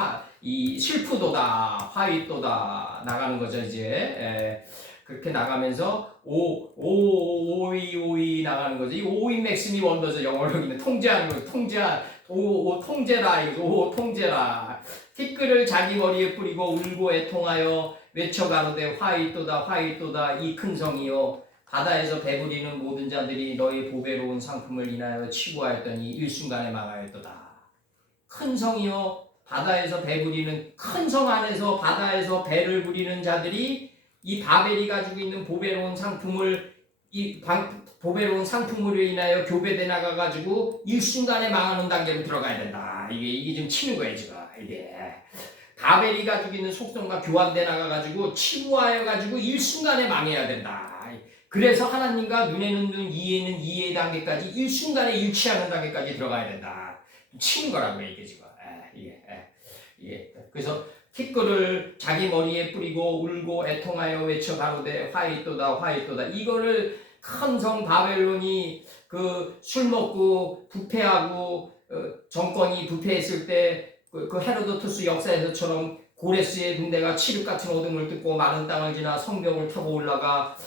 이 슬프도다, 화 있도다 나가는 거죠 이제. 그렇게 나가면서 오이 나가는 거죠. 이 오이 맥스미 원더죠. 영어로 있는 통제하는 거, 통제라 이거 통제라. 티끌을 자기 머리에 뿌리고 울고 애통하여 외쳐 가로되 화 있도다 이 큰 성이요 바다에서 배부리는 모든 자들이 너희 보배로운 상품을 인하여 치부하였더니 일순간에 망하였도다. 큰 성이요 바다에서 배부리는 큰 성 안에서 바다에서 배를 부리는 자들이 이 바벨이 가지고 있는 보배로운 상품을 보배로운 상품으로 인하여 교배돼 나가 가지고 일순간에 망하는 단계로 들어가야 된다. 이게 지금 치는 거예요 지금. 이게 바벨이 가지고 있는 속성과 교환돼 나가 가지고 치부하여 가지고 일순간에 망해야 된다. 그래서 하나님과 눈에는 눈, 이에는 이의 단계까지 일순간에 일치하는 단계까지 들어가야 된다. 치는 거라고요 이게 지금. 이게. 그래서 티끌을 자기 머리에 뿌리고 울고 애통하여 외쳐 가로되 화 있도다. 이거를 큰 성 바벨론이 그 술 먹고 부패하고 정권이 부패했을 때 그 헤로도투스 역사에서처럼 고레스의 군대가 칠흑 같은 어둠을 뜯고 마른 땅을 지나 성벽을 타고 올라가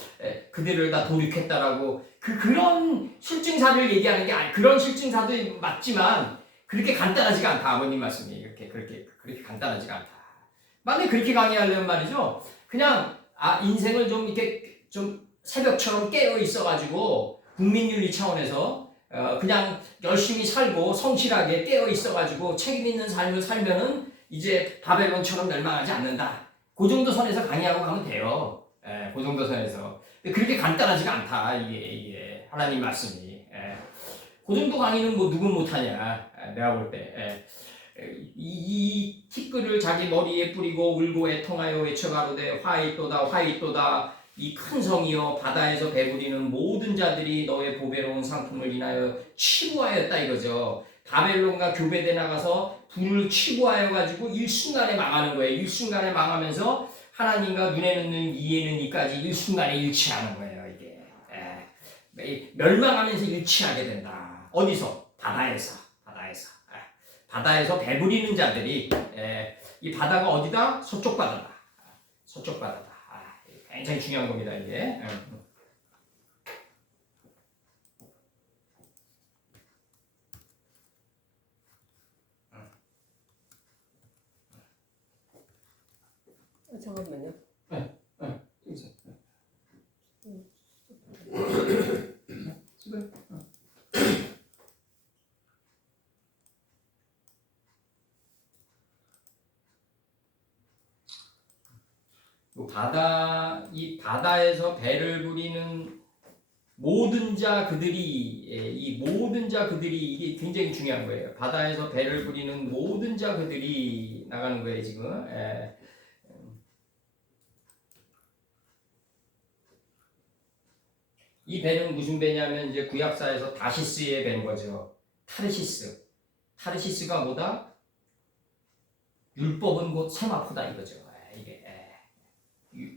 그들을 다 도륙했다라고 그런 실증사를 얘기하는 게 아니 그런 실증사도 맞지만 그렇게 간단하지가 않다. 아버님 말씀이 그렇게 간단하지가 않다. 만약에 그렇게 강의하려면 말이죠. 그냥 인생을 좀 이렇게 좀 새벽처럼 깨어 있어가지고 국민윤리 차원에서 그냥 열심히 살고 성실하게 깨어 있어가지고 책임 있는 삶을 살면은 이제 바벨론처럼 멸망하지 않는다. 그 정도 선에서 강의하고 가면 돼요. 그 정도 선에서. 근데 그렇게 간단하지가 않다. 이게 하나님 말씀이. 그 정도 강의는 뭐 누군 못하냐. 내가 볼 때. 이 티끌을 자기 머리에 뿌리고 울고 애통하여 외쳐가로되 화이또다 화이또다 이 큰 성이여 바다에서 배부리는 모든 자들이 너의 보배로운 상품을 인하여 치부하였다 이거죠. 바벨론과 교배돼 나가서 불을 치부하여 가지고 일순간에 망하는 거예요. 일순간에 망하면서 하나님과 눈에는 눈 이에는 이까지 일순간에 일치하는 거예요. 이게 멸망하면서 일치하게 된다. 어디서? 바다에서 배부리는 자들이 이 바다가 어디다? 서쪽 바다다. 서쪽 바다다. 굉장히 중요한 겁니다. 이게. 잠깐만요. 이 바다에서 배를 부리는 모든 자 그들이 이게 굉장히 중요한 거예요. 바다에서 배를 부리는 모든 자 그들이 나가는 거예요 지금. 이 배는 무슨 배냐면 이제 구약사에서 다시스의 배인 거죠. 타르시스가 뭐다? 율법은 곧 세마포다 이거죠. 이게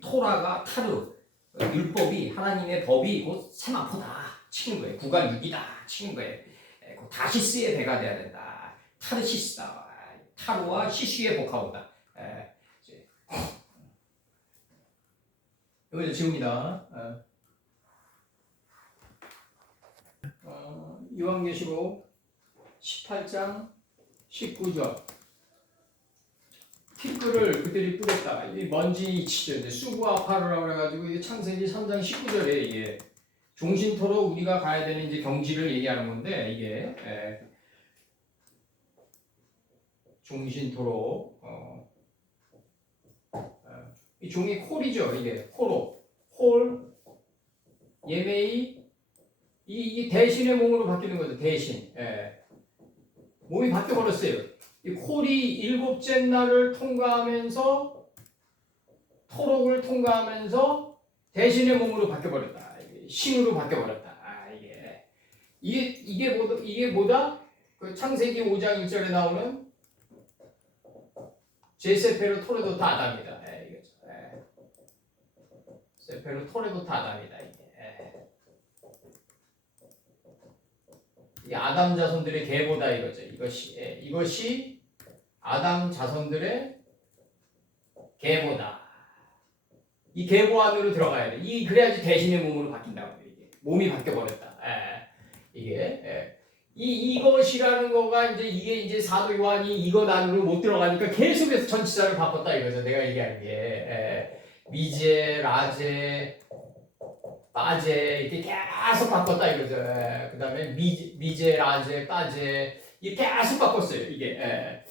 토라가 타르, 율법이 하나님의 법이 곧 세마포다 치는 거예요. 구가 6이다 치는 거예요. 다시스의 배가 돼야 된다. 타르시스다. 타르와 시수의 복합어다. 여기서 지웁니다. 요한계시록 18장 19절 티끌을 그들이 뿌렸다. 이 먼지치죠. 수구아파르라고 해가지고 이게 창세기 3장 19절에 이게 종신토록 우리가 가야 되는 이제 경지를 얘기하는 건데 이게 종신토록 이 종이 콜이죠. 이게 콜 예메이 이 대신의 몸으로 바뀌는 거죠. 대신. 몸이 바뀌어버렸어요. 이 콜이 7째 날을 통과하면서 토록을 통과하면서 대신의 몸으로 바뀌어버렸다. 신으로 바뀌어버렸다. 이게 뭐다? 그 창세기 5장 1절에 나오는 제세페르 토레도타 아담이다. 세페르 토레도타 아담이다. 이 아담 자손들의 계보다 이거죠. 이것이 아담 자손들의 계보다. 이 계보 안으로 들어가야 돼. 그래야지 대신의 몸으로 바뀐다고. 이게 몸이 바뀌어 버렸다. 이것이라는 거가 이게 사도 요한이 이것 안으로 못 들어가니까 계속해서 전치사를 바꿨다 이거죠. 내가 얘기하는 게 미제, 라제, 빠제 이렇게 계속 바꿨다 이거죠. 그 다음에 미제, 라제, 빠제 이게 계속 바꿨어요. 이게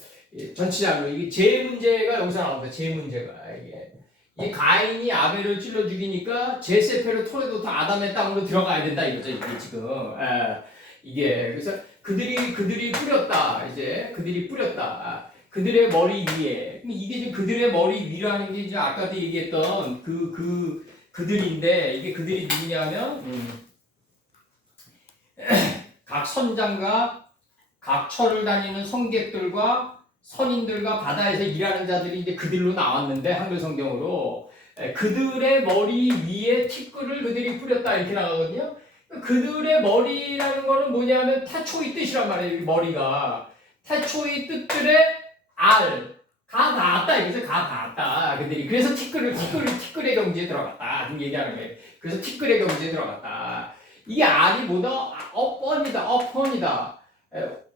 전치사로 이게 제 문제가 여기서 나옵니다. 제 문제가 이게 가인이 아벨을 찔러 죽이니까 제세페르 토레도타 아담의 땅으로 들어가야 된다 이거죠. 이게 지금 이게 그래서 그들이 뿌렸다. 그들이 뿌렸다. 그들의 머리 위에 이게 지금 그들의 머리 위라는 게 이제 아까도 얘기했던 그들인데 이게 그들이 누구냐면 각 선장과 각 처를 다니는 성객들과 선인들과 바다에서 일하는 자들이 이제 그들로 나왔는데 한글 성경으로 그들의 머리 위에 티끌을 그들이 뿌렸다 이렇게 나가거든요. 그들의 머리라는 거는 뭐냐면 태초의 뜻이란 말이에요. 이 머리가 태초의 뜻들의 가 닿았다 이거죠. 가 닿았다. 그들이 그래서 티끌의 경지에 들어갔다. 지금 얘기하는 거예요. 그래서 티끌의 경지에 들어갔다. 이게 알이 뭐다? 업헌이다.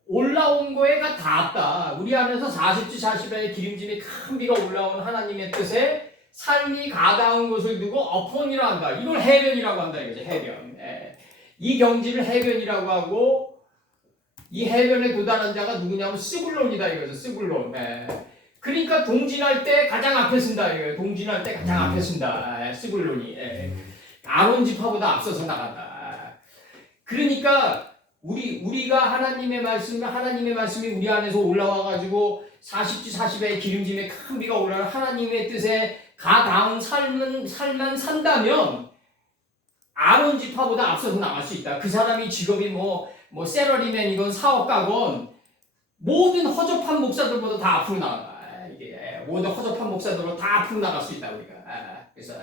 올라온 거에가 닿았다. 우리 안에서 40주 40회의 기름짐이 큰 비가 올라온 하나님의 뜻에 삶이 가다운 것을 두고 업헌이라 한다. 이걸 해변이라고 한다 이거죠. 해변. 이 경지를 해변이라고 하고 이 해변에 도달한 자가 누구냐면 스불론이다 이거죠. 스불론. 그러니까 동진할 때 가장 앞에 쓴다 이거예요. 동진할 때 가장 앞에 쓴다. 스불론이. 아론 지파보다 앞서서 나간다. 그러니까 우리가 하나님의 말씀이 우리 안에서 올라와 가지고 40주 40회의 기름짐에 큰 비가 오르는 하나님의 뜻에 가다운 삶만 산다면 아론 지파보다 앞서서 나갈 수 있다. 그 사람이 직업이 뭐 세러리맨이건 사업가건 모든 허접한 목사들보다 다 앞으로 나간다. 이게 모든 허접한 목사들보다 다 앞으로 나갈 수 있다 우리가. 그래서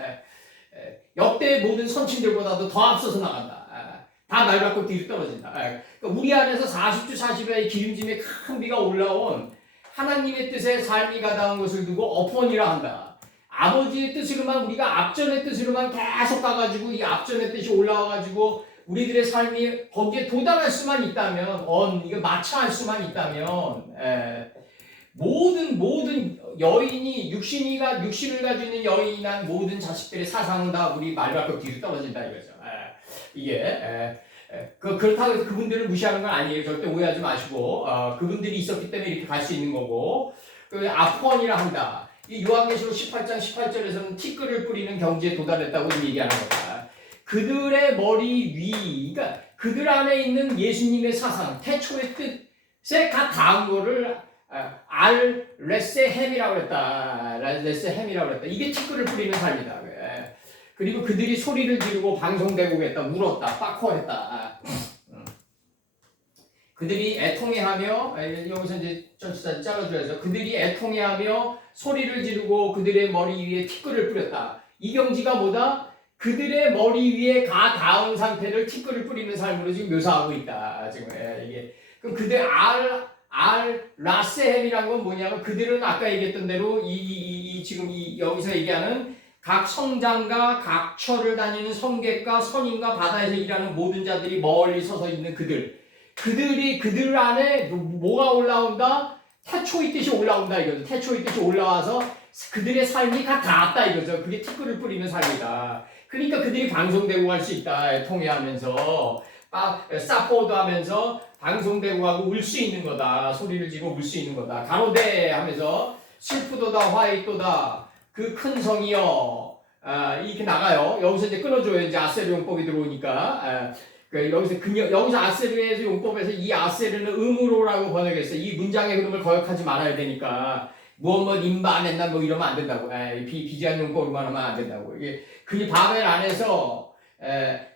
역대 모든 선친들보다도 더 앞서서 나간다. 다 날 받고 뒤로 떨어진다. 그러니까 우리 안에서 40주 40회의 기름짐에 큰 비가 올라온 하나님의 뜻에 삶이 가다운 것을 두고 업헌이라 한다. 아버지의 뜻으로만 우리가 앞전의 뜻으로만 계속 가가지고 이 앞전의 뜻이 올라와가지고 우리들의 삶이 거기에 도달할 수만 있다면 이거 마차할 수만 있다면 모든 여인이 육신을 가지고 있는 여인이나 모든 자식들의 사상은 다 우리 말 받고 뒤로 떨어진다 이거죠. 이게 그렇다고 해서 그분들을 무시하는 건 아니에요. 절대 오해하지 마시고 그분들이 있었기 때문에 이렇게 갈 수 있는 거고 그 아폰이라 한다. 이 요한계시록 18장 18절에서는 티끌을 뿌리는 경지에 도달했다고 얘기하는 거다. 그들의 머리 위, 그러니까 그들 안에 있는 예수님의 사상, 태초의 뜻에 가 닿은 거를 레세햄이라고 그랬다. 레세햄이라고 그랬다. 이게 티끌을 뿌리는 삶이다. 그리고 그들이 소리를 지르고 방송되고 했다. 울었다. 빠코했다. 그들이 애통해하며 여기서 이제 전치사를 잘라줘야죠. 그들이 애통해하며 소리를 지르고 그들의 머리 위에 티끌을 뿌렸다. 이 경지가 뭐다? 그들의 머리 위에 가 닿은 상태를 티끌을 뿌리는 삶으로 지금 묘사하고 있다. 지금 이게 그럼 그들 라세햄이라는 건 뭐냐면 그들은 아까 얘기했던 대로 지금 여기서 얘기하는 각 성장과 각 처를 다니는 성객과 선인과 바다에서 일하는 모든 자들이 멀리 서서 있는 그들 안에 뭐가 올라온다? 태초의 뜻이 올라온다 이거죠. 태초의 뜻이 올라와서 그들의 삶이 다 닿았다 이거죠. 그게 티끌을 뿌리는 삶이다. 그러니까 그들이 방송되고 갈 수 있다. 통해하면서 사포도 하면서 방송되고 하고 울 수 있는 거다. 소리를 지르고 울 수 있는 거다. 가로대 하면서 슬프도다 화이도다 그 큰 성이여 이렇게 나가요. 여기서 이제 끊어줘요. 이제 아세르 용법이 들어오니까 여기서 아세르의 용법에서 이 아세르는 음으로라고 번역했어요. 이 문장의 흐름을 거역하지 말아야 되니까 무엇 임바 맨날 이러면 안 된다고. 비지한 용법으로만 하면 안 된다고. 이게 그니 바벨 안에서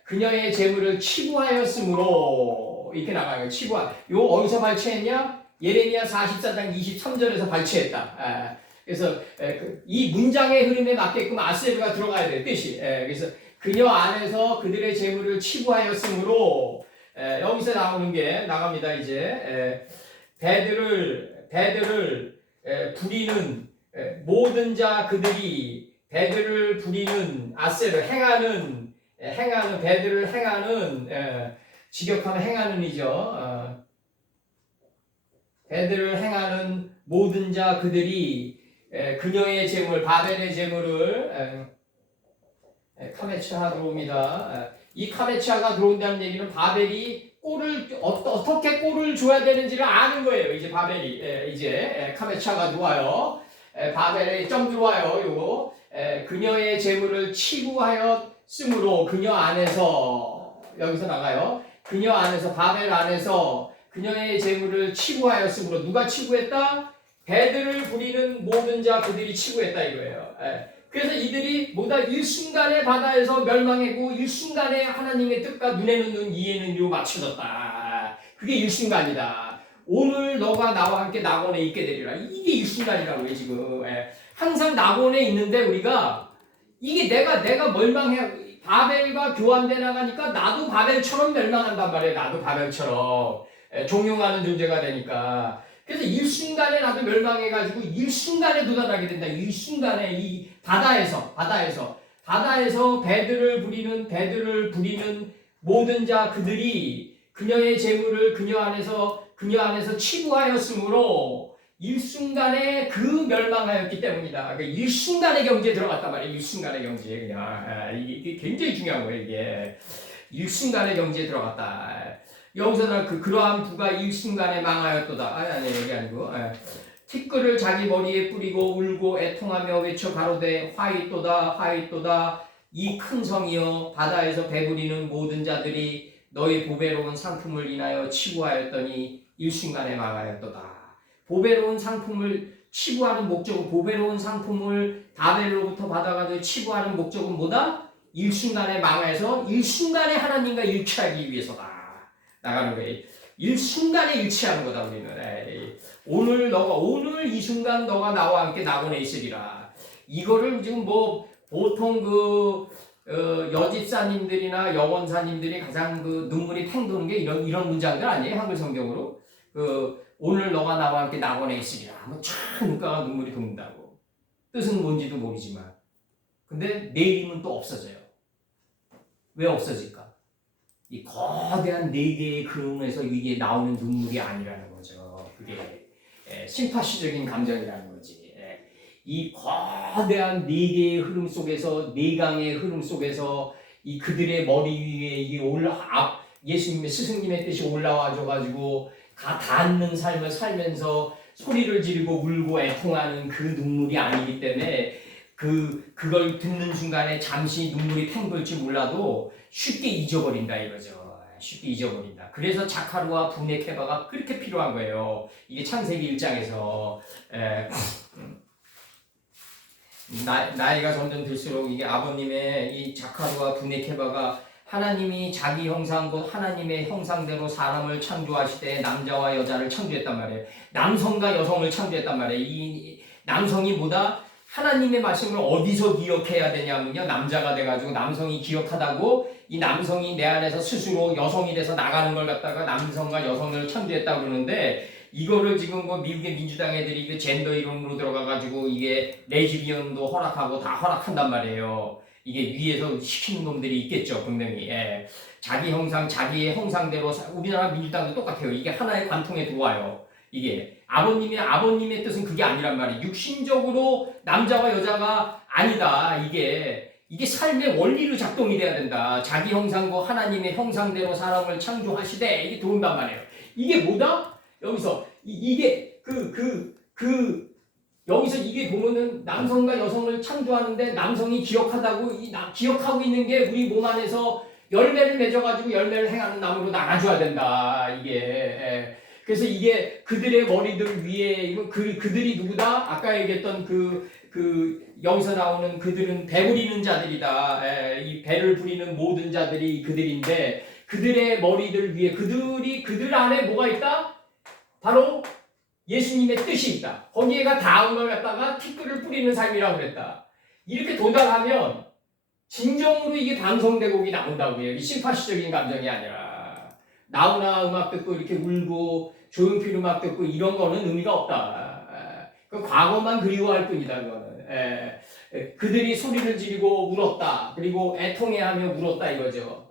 그녀의 재물을 치부하였으므로 이렇게 나가요. 요 어디서 발췌했냐? 예레미야 44장 23절에서 발췌했다. 그래서 이 문장의 흐름에 맞게끔 아세르가 들어가야 돼요. 뜻이. 그래서 그녀 안에서 그들의 재물을 치부하였으므로 여기서 나오는 게 나갑니다. 이제 배들을 부리는 모든 자 그들이 배들을 부리는 아세르 행하는 배들을 행하는 직역하면 행하는이죠. 배들을 행하는 모든 자 그들이 그녀의 재물 바벨의 재물을 카메치아가 들어옵니다. 이 카메치아가 들어온다는 얘기는 바벨이 어떻게 꼴을 줘야 되는지를 아는 거예요. 이제 바벨이 이제 카메치아가 들어와요. 바벨에 점 들어와요. 요거 그녀의 재물을 치부하였으므로 그녀 안에서 여기서 나가요. 그녀 안에서 바벨 안에서 그녀의 재물을 치부하였으므로 누가 치부했다? 배들을 부리는 모든 자 그들이 치부했다 이거예요. 그래서 이들이 일순간에 바다에서 멸망했고 일순간에 하나님의 뜻과 눈에는 눈 이에는 요 맞춰졌다. 그게 일순간이다. 오늘 너가 나와 함께 낙원에 있게 되리라. 이게 일순간이라고 해요 지금. 항상 낙원에 있는데 우리가 이게 내가 멸망해 바벨과 교환돼 나가니까 나도 바벨처럼 멸망한단 말이에요. 나도 바벨처럼 종용하는 존재가 되니까. 그래서 일순간에 나도 멸망해가지고 일순간에 도달하게 된다. 일순간에 이 바다에서 배들을 부리는 모든 자 그들이 그녀의 재물을 그녀 안에서 치부하였으므로 일순간에 그 멸망하였기 때문이다. 그러니까 일순간의 경지에 들어갔단 말이에요. 일순간의 경지에 그냥 이게 굉장히 중요한 거예요. 이게 일순간의 경지에 들어갔다. 여기서는 그러한 부가 일순간에 망하였도다. 아니 여기 아니고 티끌을 자기 머리에 뿌리고 울고 애통하며 외쳐 가로되 화이또다 이 큰 성이여 바다에서 배부리는 모든 자들이 너희 보배로운 상품을 인하여 치부하였더니 일순간에 망하였도다. 보배로운 상품을 치부하는 목적은 보배로운 상품을 바벨로부터 받아가지고 치부하는 목적은 뭐다? 일순간에 망해서 일순간에 하나님과 일치하기 위해서다. 나가는 거예요. 일순간에 일치하는 거다 우리는. 오늘 이 순간 너가 나와 함께 낙원에 있으리라. 이거를 지금 뭐 보통 여집사님들이나 여원사님들이 가장 눈물이 팽 도는 게 이런 문장들 아니에요? 한글 성경으로. 오늘 너가 나와 함께 낙원에 있으리라. 참 눈가가 눈물이 돕는다고. 뜻은 뭔지도 모르지만. 근데 내일이면 또 없어져요. 왜 없어질까? 이 거대한 네 개의 그림에서 이게 나오는 눈물이 아니라는 거죠. 그게 심파시적인 감정이라는 거지. 이 거대한 네 개의 흐름 속에서 네 강의 흐름 속에서 이 그들의 머리 위에 이게 예수님의 스승님의 뜻이 올라와줘 가지고 닿는 삶을 살면서 소리를 지르고 울고 애통하는 그 눈물이 아니기 때문에 그걸 듣는 순간에 잠시 눈물이 팽돌지 몰라도 쉽게 잊어버린다 이거죠. 쉽게 잊어버린다. 그래서 자카루와 브네케바가 그렇게 필요한 거예요. 이게 창세기 1장에서 나이가 점점 들수록 이게 아버님의 이 자카루와 브네케바가 하나님이 자기 형상 곧 하나님의 형상대로 사람을 창조하시되 남자와 여자를 창조했단 말이에요. 남성과 여성을 창조했단 말이에요. 이 남성이 뭐다? 하나님의 말씀을 어디서 기억해야 되냐면요. 남자가 돼가지고 남성이 기억하다고 이 남성이 내 안에서 스스로 여성이 돼서 나가는 걸 갖다가 남성과 여성을 창조했다고 그러는데 이거를 지금 미국의 민주당 애들이 그 젠더 이론으로 들어가가지고 이게 레즈비언도 허락하고 다 허락한단 말이에요. 이게 위에서 시키는 놈들이 있겠죠, 분명히. 자기 형상, 자기의 형상대로 우리나라 민주당도 똑같아요. 이게 하나의 관통에 들어와요. 이게 아버님의 뜻은 그게 아니란 말이에요. 육신적으로 남자와 여자가 아니다. 이게 삶의 원리로 작동이 돼야 된다. 자기 형상과 하나님의 형상대로 사람을 창조하시되 이게 들어온단 말이에요. 이게 뭐다? 여기서 여기서 이게 보면은 남성과 여성을 창조하는데 남성이 기억하고 있는 게 우리 몸 안에서 열매를 맺어가지고 열매를 행하는 나무로 나가줘야 된다. 그래서 이게 그들의 머리들 위에 그들이 누구다? 아까 얘기했던 여기서 나오는 그들은 배 부리는 자들이다. 이 배를 부리는 모든 자들이 그들인데 그들의 머리들 위에 그들 안에 뭐가 있다? 바로 예수님의 뜻이 있다. 거기에가 닿은 걸 갖다가 티끌을 뿌리는 삶이라고 그랬다. 이렇게 도달하면 진정으로 이게 방송대곡이 나온다고요. 이 심파시적인 감정이 아니라 나훈아 음악 듣고 이렇게 울고 조용필 음악 듣고 이런 거는 의미가 없다. 그 과거만 그리워할 뿐이다. 그거는. 그들이 소리를 지르고 울었다. 그리고 애통해하며 울었다 이거죠.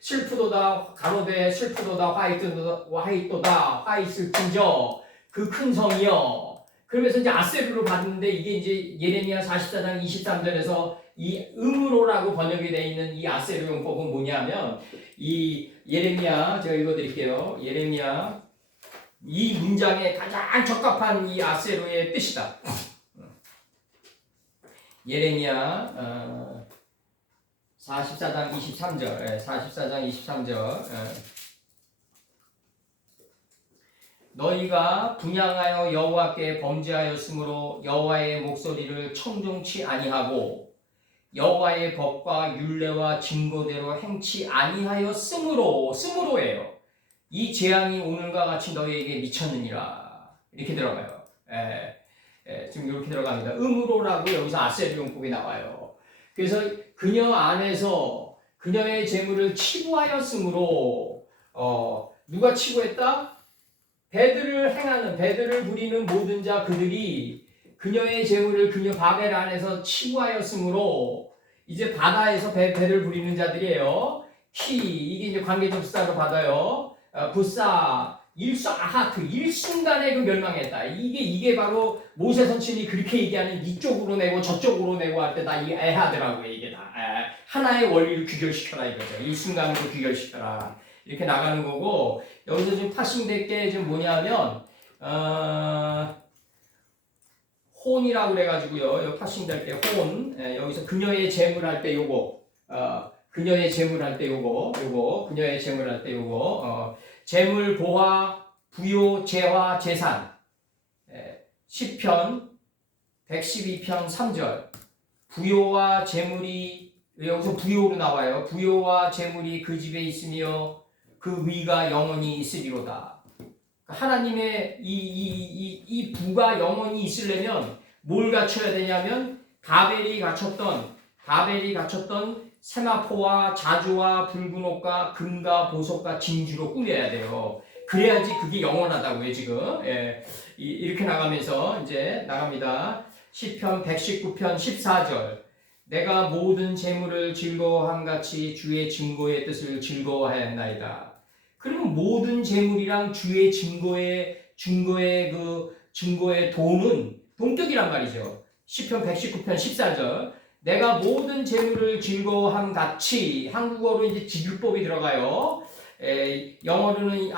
슬프도다 가로되 슬프도다 화이또다 화이슬진저 그 큰 성이여. 그러면서 이제 아세르로 받는데 이게 이제 예레미야 44장 23절에서 이 음으로라고 번역이 되어 있는 이 아세르 용법은 뭐냐면 이 예레미야 제가 읽어드릴게요. 예레미야 이 문장에 가장 적합한 이 아세르의 뜻이다. 예레미야 44장 23절 44장 23절 너희가 분향하여 여호와께 범죄하였으므로 여호와의 목소리를 청종치 아니하고 여호와의 법과 율례와 증거대로 행치 아니하였으므로예요. 이 재앙이 오늘과 같이 너희에게 미쳤느니라. 이렇게 들어가요. 지금 이렇게 들어갑니다. 음으로라고 여기서 아세르 용법이 나와요. 그래서 그녀 안에서 그녀의 재물을 치부하였으므로 누가 치부했다? 배들을 부리는 모든 자 그들이 그녀의 재물을 그녀 바벨 안에서 치부하였으므로 이제 바다에서 배를 부리는 자들이에요. 이게 이제 관계접사로 받아요. 부사 아하트 일순간에 그 멸망했다. 이게 바로 모세 선친이 그렇게 얘기하는 이쪽으로 내고 저쪽으로 내고 할 때 다 이 애하더라고요. 이게 다 하나의 원리를 귀결시켜라 이거죠. 일순간으로 귀결시켜라 이렇게 나가는 거고, 여기서 지금 파싱될 게 지금 뭐냐면 혼이라고 그래가지고요. 여기 파싱될 때 혼, 여기서 그녀의 재물 할 때 요거, 그녀의 재물 할 때 요거, 그녀의 재물 할 때 요거, 재물, 보화, 부요, 재화, 재산. 시편 112편 3절. 부요와 재물이, 여기서 부요로 나와요. 부요와 재물이 그 집에 있으며 그 위가 영원히 있으리로다. 하나님의 이 부가 영원히 있으려면 뭘 갖춰야 되냐면 바벨이 갖췄던 세마포와 자주와 붉은 옷과 금과 보석과 진주로 꾸며야 돼요. 그래야지 그게 영원하다고요 지금. 이렇게 나가면서 이제 나갑니다. 시편 119편 14절. 내가 모든 재물을 즐거워함 같이 주의 증거의 뜻을 즐거워하였나이다. 그러면 모든 재물이랑 주의 증거의 돈은 동격이란 말이죠. 시편 119편 14절. 내가 모든 재물을 즐거워함 같이, 한국어로 이제 지율법이 들어가요. 영어로는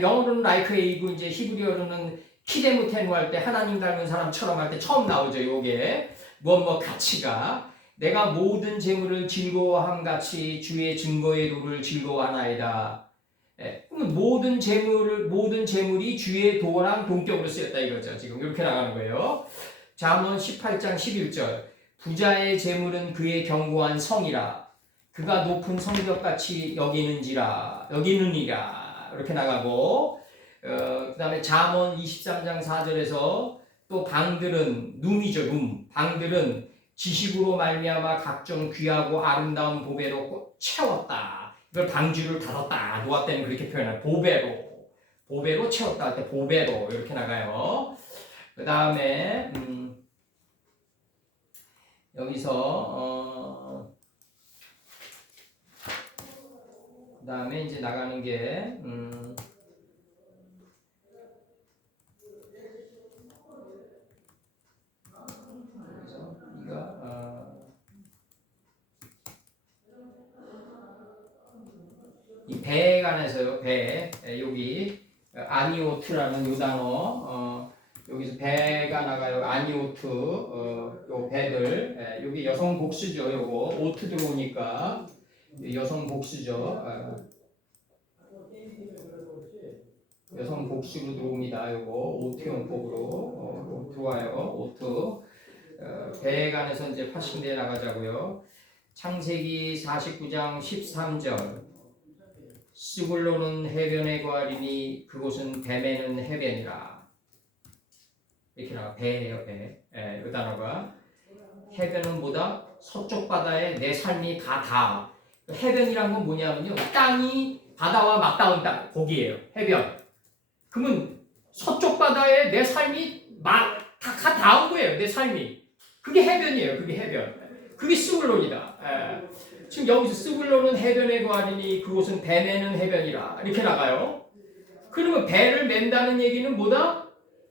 영어로는 like A고 이제 히브리어로는 키데무테누 할 때 하나님 닮은 사람처럼 할 때 처음 나오죠. 요게 가치가 내가 모든 재물을 즐거워함 같이 주의 증거의 도를 즐거워하나이다. 그러면 모든 재물이 주의 도랑 동격으로 쓰였다 이거죠. 지금 이렇게 나가는 거예요. 잠언 18장 11절. 부자의 재물은 그의 견고한 성이라 그가 높은 성벽같이 여기느니라 이렇게 나가고, 그 다음에 잠언 23장 4절에서 또 방들은 방들은 지식으로 말미암아 각종 귀하고 아름다운 보배로 채웠다. 이걸 방주를 닫았다. 노아 때는 그렇게 표현해요. 보배로 채웠다 할 때 보배로 이렇게 나가요. 그 다음에 여기서 그 다음에 이제 나가는 게 그래서 이 배에 관해서요. 여기 아니오트라는 요 단어, 여기서 배가 나가요. 아니오트, 요 배들, 여기 여성 복수죠. 요거 오트 들어오니까 여성 복수죠. 여성 복수로 들어옵니다. 요거 오트용법으로 들어와요. 오트. 배에 관해서 이제 파싱대에 나가자고요. 창세기 49장 13절. 스불론은 해변에 거하리니 그곳은 뱀에는 해변이라. 이렇게 나와. 배예요, 배. 이 단어가. 해변은 뭐다? 서쪽 바다에 내 삶이 다. 해변이란 건 뭐냐면요. 땅이 바다와 맞닿은 땅. 거기에요. 해변. 그러면 서쪽 바다에 내 삶이 다 닿은 거예요. 내 삶이. 그게 해변이에요. 그게 해변. 그게 스불론이다. 지금 여기서 스불론은 해변에 거하리니 그곳은 뱀에는 해변이라. 이렇게 나가요. 그러면 배를 맨다는 얘기는 뭐다?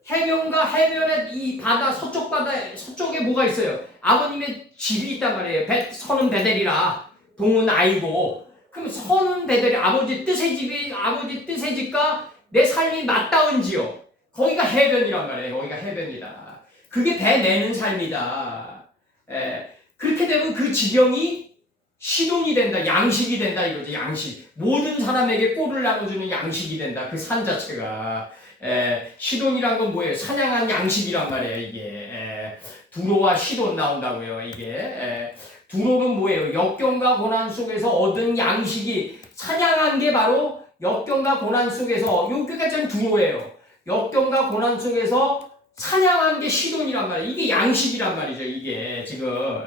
해변과 해변의 이 바다, 서쪽에 뭐가 있어요? 아버님의 집이 있단 말이에요. 선은 베델이라. 동은 아이고. 그럼 선은 베델이 아버지 뜻의 집과 내 삶이 맞닿은 지역. 거기가 해변이란 말이에요. 거기가 해변이다. 그게 배 내는 삶이다. 그렇게 되면 그 지경이 시돈이 된다. 양식이 된다 이거죠. 양식. 모든 사람에게 꼴을 나눠주는 양식이 된다. 그 산 자체가. 시돈이란 건 뭐예요? 사냥한 양식이란 말이에요. 이게. 두로와 시돈 나온다고요. 이게. 두로는 뭐예요? 역경과 고난 속에서 얻은 양식이 사냥한 게 바로 역경과 고난 속에서 여기까지는 두로예요. 역경과 고난 속에서 사냥한 게 시돈이란 말이에요. 이게 양식이란 말이죠. 이게 지금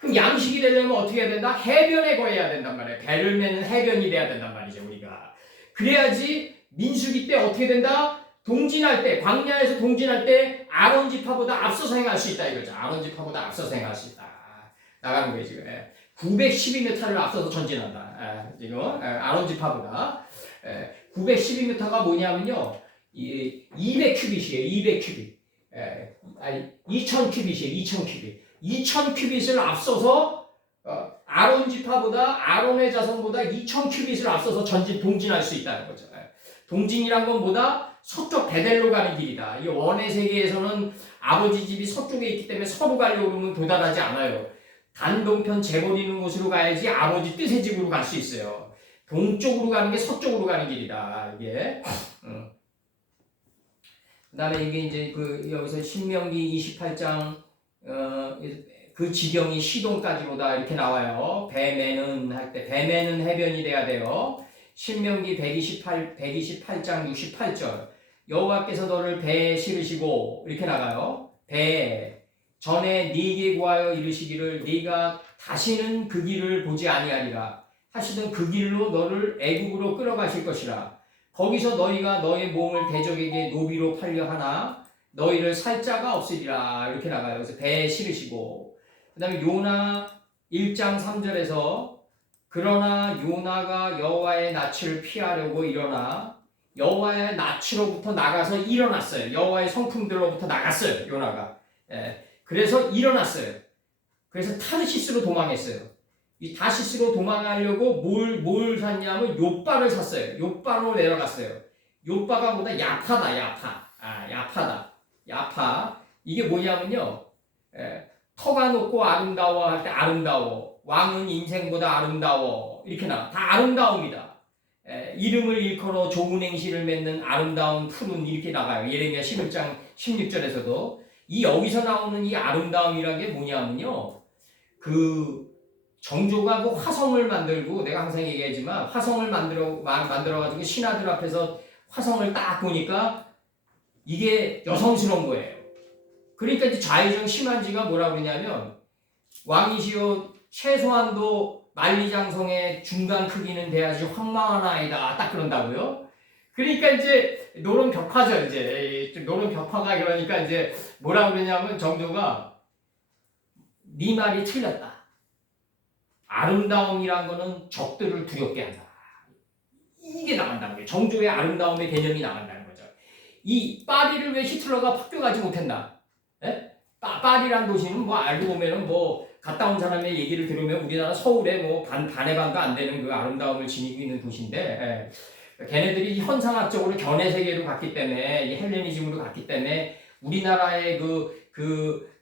그럼 양식이 되려면 어떻게 해야 된다? 해변에 거해야 된단 말이에요. 배를 매는 해변이 돼야 된단 말이죠, 우리가. 그래야지 민수기 때 어떻게 된다? 동진할 때, 광야에서 동진할 때 아론 지파보다 앞서서 행할 수 있다 이거죠. 아론 지파보다 앞서서 행할 수 있다. 나가는 거예요, 지금. 912m를 앞서서 전진한다. 지금 아론 지파보다. 912m가 뭐냐면요. 200큐빗이에요. 200큐빗. 아니 2000큐빗이에요. 2000큐빗. 2000큐빗을 앞서서 아론 지파보다 아론의 자손보다 2000큐빗을 앞서서 동진할 수 있다는 거죠. 동진이란 건 뭐다? 서쪽 베델로 가는 길이다. 이 원의 세계에서는 아버지 집이 서쪽에 있기 때문에 서로 가려고 그러면 도달하지 않아요. 단동편 재버리는 곳으로 가야지 아버지 뜻의 집으로 갈 수 있어요. 동쪽으로 가는 게 서쪽으로 가는 길이다. 이게. 그다음에 이게 이제 여기서 신명기 28장 그 지경이 시동까지로다 이렇게 나와요. 배매는 할 때 배매는 해변이 돼야 돼요. 신명기 128장 68절 여호와께서 너를 배에 실으시고 이렇게 나가요. 배 전에 네게 구하여 이르시기를 네가 다시는 그 길을 보지 아니하리라. 하시던 그 길로 너를 애국으로 끌어가실 것이라. 거기서 너희가 너의 몸을 대적에게 노비로 팔려 하나 너희를 살 자가 없으리라. 이렇게 나가요. 그래서 배에 실으시고 그 다음에 요나 1장 3절에서 그러나 요나가 여호와의 낯을 피하려고 일어나 여호와의 낯으로부터 나가서 일어났어요. 여호와의 성품들로부터 나갔어요. 요나가. 그래서 일어났어요. 그래서 타르시스로 도망했어요. 이 타시스로 도망하려고 뭘 샀냐면 욥바를 샀어요. 욥바로 내려갔어요. 욥바가 뭐다? 야파다. 야파다. 야파. 이게 뭐냐면요. 터가 높고 아름다워 할 때 아름다워. 왕은 인생보다 아름다워. 이렇게 나와. 다 아름다움이다. 이름을 일컬어 좋은 행실을 맺는 아름다운 푸른 이렇게 나가요. 예레미야 11장 16절에서도 이 여기서 나오는 이 아름다움이라는 게 뭐냐면요. 정조가 그 화성을 만들고 내가 항상 얘기하지만 화성을 만들어가지고 신하들 앞에서 화성을 딱 보니까 이게 여성스러운 거예요. 그러니까 이제 좌의정 심한지가 뭐라 그러냐면 왕이시여 최소한도 만리장성의 중간 크기는 돼야지 황망한 아이다 딱 그런다고요. 그러니까 이제 노론 벽화죠. 이제 노론 벽화가 그러니까 이제 뭐라 그러냐면 정조가 네 말이 틀렸다. 아름다움이란 거는 적들을 두렵게 한다. 이게 나간다는 거예요. 정조의 아름다움의 개념이 나간다는 거죠. 이 파리를 왜 히틀러가 폭격하지 못했나? 파리란 도시는 뭐 알고 보면은 뭐 갔다 온 사람의 얘기를 들으면 우리나라 서울에 뭐 반의 반도 안 되는 그 아름다움을 지니고 있는 도시인데 걔네들이 현상학적으로 견해 세계로 갔기 때문에 이 헬레니즘으로 갔기 때문에 우리나라의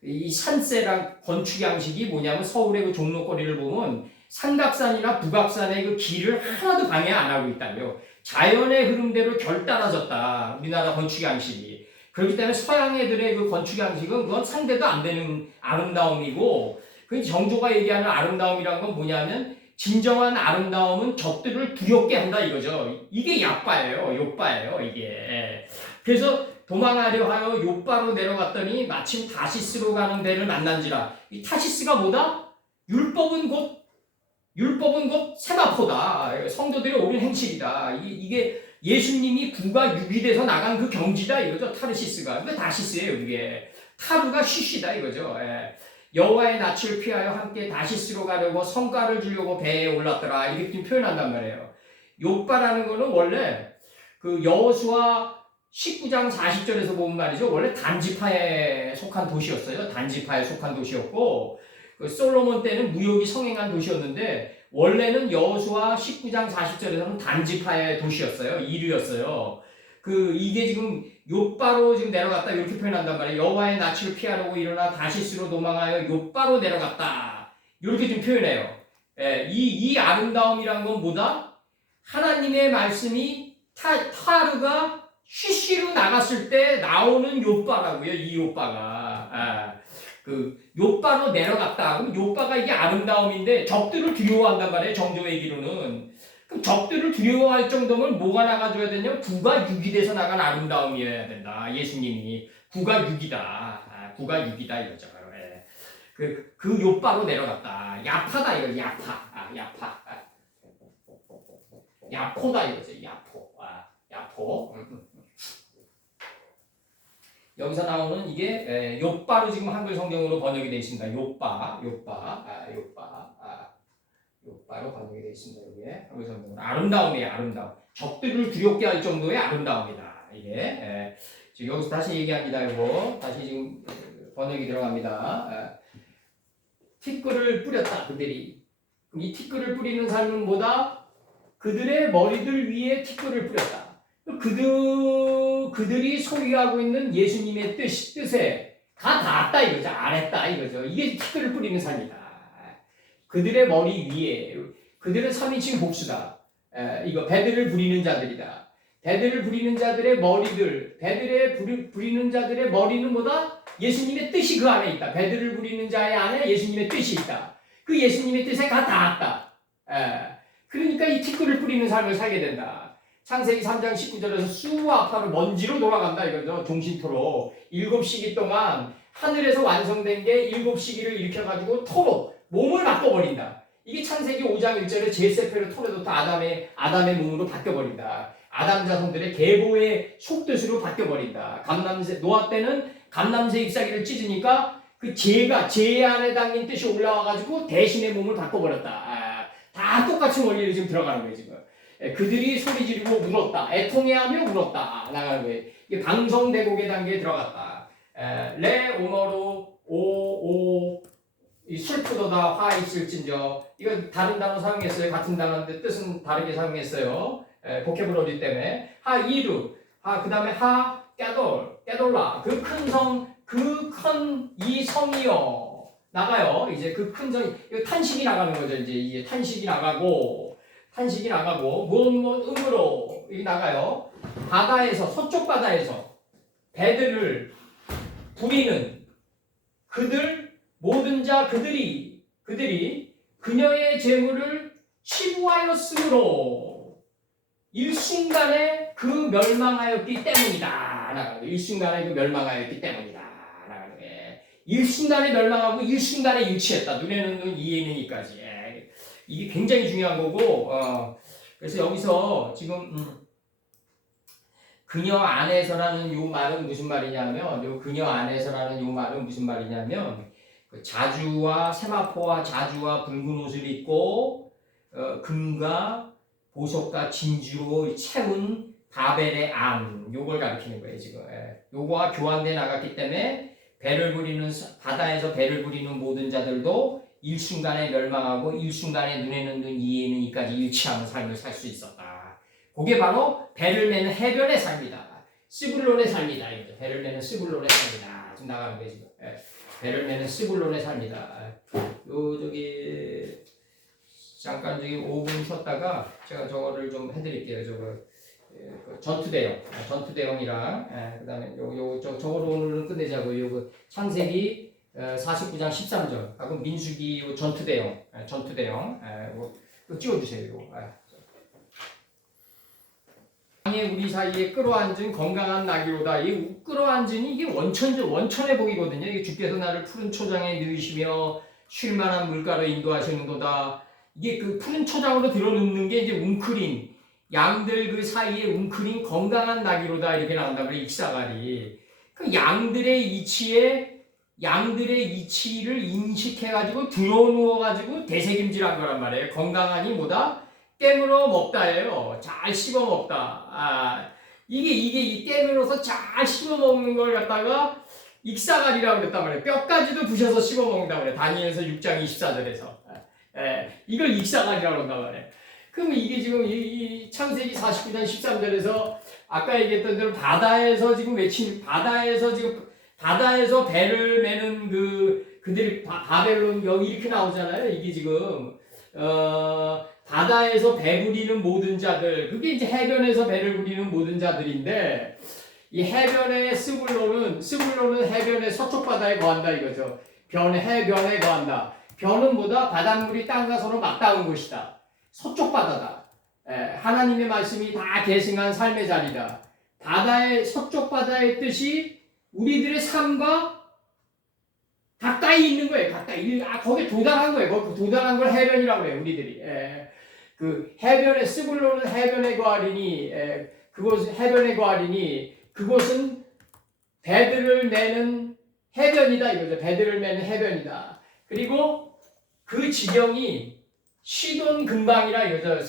이 산세랑 건축 양식이 뭐냐면 서울의 그 종로거리를 보면 삼각산이나 북악산의 그 길을 하나도 방해 안 하고 있다고요. 자연의 흐름대로 결따라졌다. 우리나라 건축 양식이. 그렇기 때문에 서양 애들의 그 건축 양식은 그건 상대도 안 되는 아름다움이고 그 정조가 얘기하는 아름다움이란 건 뭐냐면 진정한 아름다움은 적들을 두렵게 한다 이거죠. 이게 욥바예요. 이게. 그래서 도망하려 하여 욥바로 내려갔더니 마침 다시스로 가는 배를 만난지라. 이 타시스가 뭐다? 율법은 곧 세마포다. 성도들의 옳은 행실이다. 이게 예수님이 9가 6이 돼서 나간 그 경지다 이거죠. 타르시스가. 그게 다시스예요. 이게. 타르가 쉬시다 이거죠. 여호와의 낯을 피하여 함께 다시스로 가려고 성과를 주려고 배에 올랐더라. 이렇게 좀 표현한단 말이에요. 욥바라는 거는 원래 그 여호수아 19장 40절에서 보면 말이죠. 원래 단지파에 속한 도시였어요. 단지파에 속한 도시였고 그 솔로몬 때는 무역이 성행한 도시였는데 원래는 여호수아 19장 40절에서는 단지파의 도시였어요. 이류였어요. 이게 지금 욥바로 지금 내려갔다 이렇게 표현한단 말이에요. 여호와의 낯을 피하려고 일어나 다시스로 도망하여 욥바로 내려갔다. 이렇게 좀 표현해요. 이 아름다움이란 건 뭐다? 하나님의 말씀이 타르가 쉬쉬로 나갔을 때 나오는 욥바라고요. 이 욥바가. 욥바로 내려갔다. 그럼 욥바가 이게 아름다움인데 적들을 두려워한단 말이에요. 정조 얘기로는. 그럼 적들을 두려워할 정도면 뭐가 나가줘야 되냐면 9가 6이 돼서 나간 아름다움이어야 된다. 예수님이 9가 6이다. 9가 6이다 이거죠. 그 요바로 내려갔다. 야파다 이거 야파. 야파. 야포다 이거죠. 야포. 야포. 여기서 나오는 이게 요바로 지금 한글 성경으로 번역이 되어 있습니다. 요바로 번역이 되어 있습니다. 이게 한글 성경으로 아름다움이에요. 아름다움. 적들을 두렵게 할 정도의 아름다움이다. 이게 지금 여기서 다시 얘기합니다. 이거 다시 지금 번역이 들어갑니다. 티끌을 뿌렸다. 그들이. 이 티끌을 뿌리는 삶은 뭐다? 그들의 머리들 위에 티끌을 뿌렸다. 그들이 소유하고 있는 예수님의 뜻에 다 닿았다 이거죠. 안 했다 이거죠. 이게 티끌을 뿌리는 삶이다. 그들의 머리 위에 그들은 3인칭 복수다. 이거 배들을 부리는 자들이다. 배들을 부리는 자들의 머리들, 배들을 부리는 자들의 머리는 뭐다? 예수님의 뜻이 그 안에 있다. 배들을 부리는 자의 안에 예수님의 뜻이 있다. 그 예수님의 뜻에 다 닿았다. 그러니까 이 티끌을 뿌리는 삶을 살게 된다. 창세기 3장 19절에서 수아파로 먼지로 돌아간다 이거죠. 종신토로 7시기 동안 하늘에서 완성된 게 7시기를 일으켜가지고 토로 몸을 바꿔버린다. 이게 창세기 5장 1절에 제세페르 토레도타 아담의 몸으로 바뀌어버린다. 아담 자손들의 계보의 속뜻으로 바뀌어버린다. 노아 때는 감남새 잎사귀를 찢으니까 그 제 안에 담긴 뜻이 올라와가지고 대신의 몸을 바꿔버렸다. 다 똑같은 원리를 지금 들어가는 거예요 지금. 그들이 소리 지르고 울었다. 애통해하며 울었다. 나가는 거예요. 이게 방성대곡의 단계에 들어갔다. 레 오너로 이 슬프도다 화 있을진저. 이거 다른 단어 사용했어요. 같은 단어인데 뜻은 다르게 사용했어요. 보케블러리 때문에 이루 그 다음에 깨돌라 그 큰 성 그 큰 이 성이요 나가요. 이제 그 큰 성이 이거 탄식이 나가는 거죠. 이제 이게 탄식이 나가고 음으로 이 나가요. 바다에서 서쪽 바다에서 배들을 부리는 모든 자 그들이 그녀의 재물을 치부하였으므로 일순간에 그 멸망하였기 때문이다. 일순간에 그 멸망하였기 때문이다. 일순간에 멸망하고 일순간에 유치했다. 눈에는 눈, 이에는 이까지. 이게 굉장히 중요한 거고. 그래서 여기서 지금 그녀 안에서라는 요 말은 무슨 말이냐면, 그 자주와 세마포와 자주와 붉은 옷을 입고 금과 보석과 진주로 채운 바벨의 암 요걸 가리키는 거예요 지금. 요거와 교환돼 나갔기 때문에 바다에서 배를 부리는 모든 자들도 일순간에 멸망하고 일순간에 눈에는 눈 이에는 이까지 일치하는 삶을 살 수 있었다. 그게 바로 배를 매는 해변의 삶이다. 스불론의 삶이다. 이거죠. 배를 매는 스불론의 삶이다. 지금 나가는 거예요 지금. 배를 매는 스불론의 삶이다. 잠깐 5분 쉬었다가 제가 저거를 좀 해드릴게요. 전투대형이랑 그다음에 저거로 오늘은 끝내자고. 요거 창세기 49장 13절 하고 민수기 전투대형 찍어주세요. 이거. 땅에 우리 사이에 끌어앉은 건강한 나귀로다. 이 끌어앉으니 이게 원천의 복이거든요. 이게 주께서 나를 푸른 초장에 누이시며 쉴만한 물가로 인도하시는도다. 이게 그 푸른 초장으로 들어눕는 게 이제 웅크린 양들 그 사이에 웅크린 건강한 나귀로다 이렇게 나온다 그래. 익사갈이 그 양들의 이치를 인식해가지고 들어누워가지고 되새김질한 거란 말이에요. 건강하니 뭐다? 깨물어 먹다예요. 잘 씹어 먹다. 이게 이 깨물어서 잘 씹어 먹는 걸 갖다가 익사갈이라고 그랬단 말이에요. 뼈까지도 부셔서 씹어 먹는다고 그래요. 다니엘서 6장 24절에서. 이걸 익사갈이라고 한단 말이에요. 그러면 이게 지금 이 창세기 49장 13절에서 아까 얘기했던 대로 바다에서 배를 매는 그들이 바벨론 여기 이렇게 나오잖아요. 이게 지금 바다에서 배 부리는 모든 자들, 그게 이제 해변에서 배를 부리는 모든 자들인데, 이 해변의 스불론은 해변의 서쪽 바다에 거한다 이거죠. 해변에 거한다. 변은 뭐다? 바닷물이 땅과 서로 맞닿은 곳이다. 서쪽 바다다. 하나님의 말씀이 다 계승한 삶의 자리다. 서쪽 바다의 뜻이 우리들의 삶과 가까운 가까이 있는 거예요. 가까이. 거기 도달한 거예요. 거기 도달한 걸 해변이라고 그래요. 우리들이. 그 해변에 스불론은 해변에 거하리니 그곳 해변에 거하리니 그곳은 배들을 매는 해변이다 이거죠. 배들을 매는 해변이다. 그리고 그 지경이 시돈 근방이라 이거죠.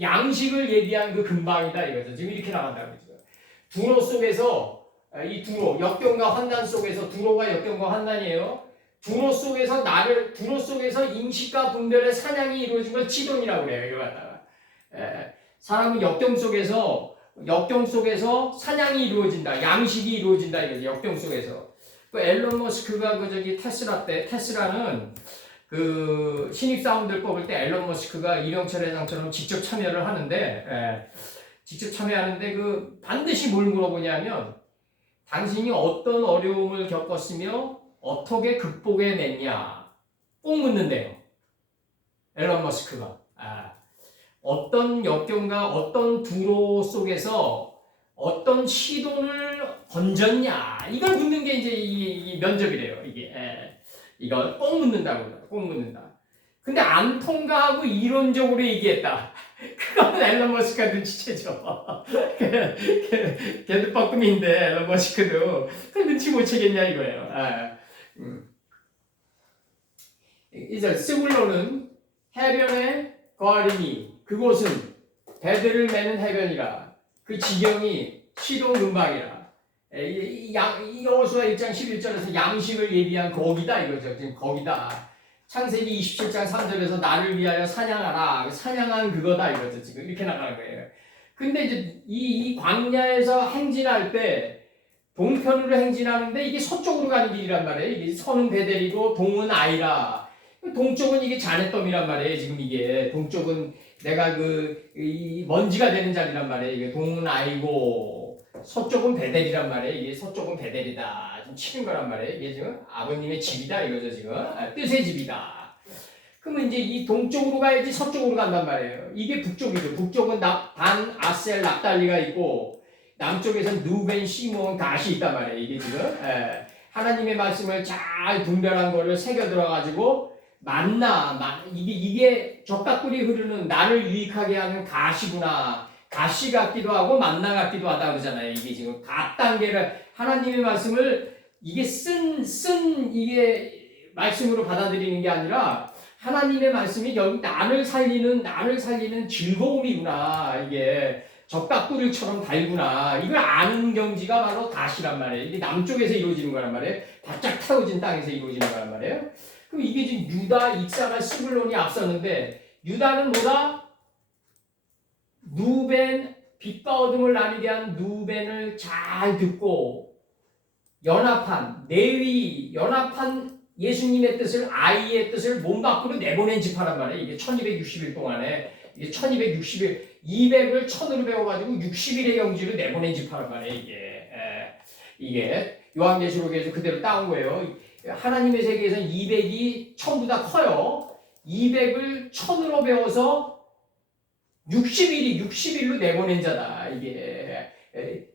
양식을 예비한 그 근방이다 이거죠. 지금 이렇게 나간다고 그러죠. 두로 속에서 이 두로 역경과 환난 속에서 두로가 역경과 환난이에요. 두로 속에서 인식과 분별의 사냥이 이루어진 걸 치돈이라고 그래요. 이거 갖다가 사람은 역경 속에서 사냥이 이루어진다. 양식이 이루어진다 이거죠. 역경 속에서. 그 앨런 머스크가 그 저기 테슬라는 그 신입 사원들 뽑을 때 앨런 머스크가 이병철 회장처럼 직접 참여를 하는데 그 반드시 뭘 물어보냐면 당신이 어떤 어려움을 겪었으며 어떻게 극복해냈냐 꼭 묻는데요. 앨런 머스크가 어떤 역경과 어떤 두로 속에서 어떤 시돈을 건졌냐 이걸 묻는 게 이제 이 면접이래요. 이걸 꼭 묻는다고 그래요. 꼭 묻는다. 근데 안 통과하고 이론적으로 얘기했다. 그건 앨런 머스크가 눈치채죠. 걔도 뻐끔인데 앨런 머스크도 그 눈치 못 채겠냐 이거예요. 이제 스불론은 해변에 거하리니 그곳은 배들을 매는 해변이라 그 지경이 시동 근방이라 여호수아 1장 11절에서 양식을 예비한 거기다 이거죠. 지금 거기다. 창세기 27장 3절에서 나를 위하여 사냥하라. 사냥한 그거다 이거죠. 지금 이렇게 나가는 거예요. 근데 이제 이 광야에서 행진할 때 동편으로 행진하는데 이게 서쪽으로 가는 길이란 말이에요. 이게 서는 베델이고 동은 아이라. 동쪽은 이게 자네덤이란 말이에요. 지금 이게 동쪽은 내가 이 먼지가 되는 자리란 말이에요. 이게 동은 아이고 서쪽은 베델이란 말이에요. 이게 서쪽은 베델이다. 좀 치는 거란 말이에요. 이게 지금 아버님의 집이다 이거죠. 지금 뜻의 집이다. 그러면 이제 이 동쪽으로 가야지 서쪽으로 간단 말이에요. 이게 북쪽이죠. 북쪽은 단, 아셀, 납달리가 있고 남쪽에서는 누벤, 시몬, 갓이 있단 말이에요. 이게 지금 하나님의 말씀을 잘 분별한 거를 새겨 들어가지고 이게 적각꿀이 흐르는 나를 유익하게 하는 가시구나. 가시 같기도 하고 만나 같기도 하다 그러잖아요. 이게 지금 각 단계를 하나님의 말씀을 이게 이게 말씀으로 받아들이는 게 아니라 하나님의 말씀이 여기 나를 살리는 즐거움이구나. 이게 적각꿀처럼 달구나. 이걸 아는 경지가 바로 가시란 말이에요. 이게 남쪽에서 이루어지는 거란 말이에요. 바짝 타워진 땅에서 이루어지는 거란 말이에요. 그럼 이게 지금 유다, 익사가 스불론이 앞섰는데 유다는 뭐다? 누벤, 빛과 어둠을 나뉘게 한 누벤을 잘 듣고 연합한 예수님의 뜻을 아이의 뜻을 몸 밖으로 내보낸 지파란 말이에요. 이게 1260일 동안에 이게 1260일 200을 1000으로 배워가지고 60일의 경지로 내보낸 지파란 말이에요. 이게 요한계시록에서 그대로 따온 거예요. 하나님의 세계에서는 200이 1000보다 커요. 200을 1000으로 배워서 60일로 내보낸 자다.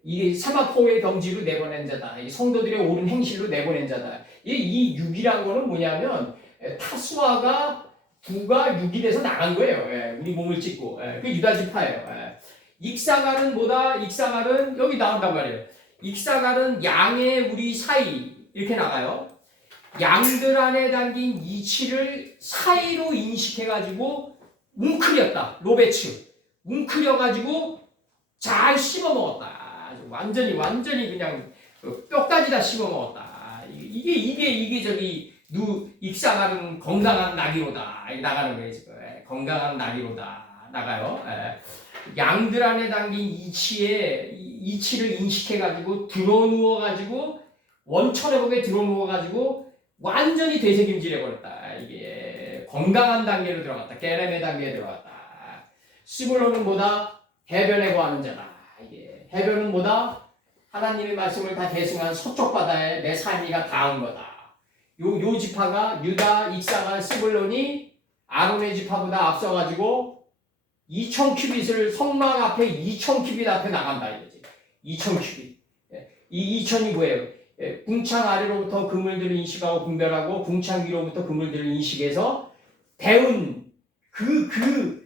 이게 사마포의 경지로 내보낸 자다. 이 성도들의 옳은 행실로 내보낸 자다. 이 6이란 거는 뭐냐면 타수아가 9가 6일에서 나간 거예요. 우리 몸을 찢고. 그 유다 지파예요. 익사갈은 뭐다? 익사갈은 여기 나온단 말이에요. 익사갈은 양의 우리 사이 이렇게 나가요. 양들 안에 담긴 이치를 사이로 인식해가지고 웅크렸다. 로베츠. 웅크려가지고 잘 씹어먹었다. 완전히 그냥 뼈까지 다 씹어먹었다. 이게 저기 익사가는 건강한 나귀로다. 나가는 거예요. 지금. 건강한 나귀로다. 나가요. 양들 안에 담긴 이치를 인식해가지고 드러누워가지고 원천회복에 드러누워가지고 완전히 되새김질해버렸다. 이게 건강한 단계로 들어갔다. 게렘의 단계에 들어갔다. 스불론은 뭐다? 해변에 거하는 자다. 이게 해변은 뭐다? 하나님의 말씀을 다 계승한 서쪽 바다에 내 삶이가 닿은 거다. 요 지파가 유다, 익사가, 스불론이 아론의 지파보다 앞서가지고 2000큐빗을 성막 앞에 2000큐빗 앞에 나간다 이거지. 2000큐빗. 이 2000이 뭐예요? 궁창 아래로부터 그물들을 인식하고 분별하고 궁창 위로부터 그물들을 인식해서 배운 그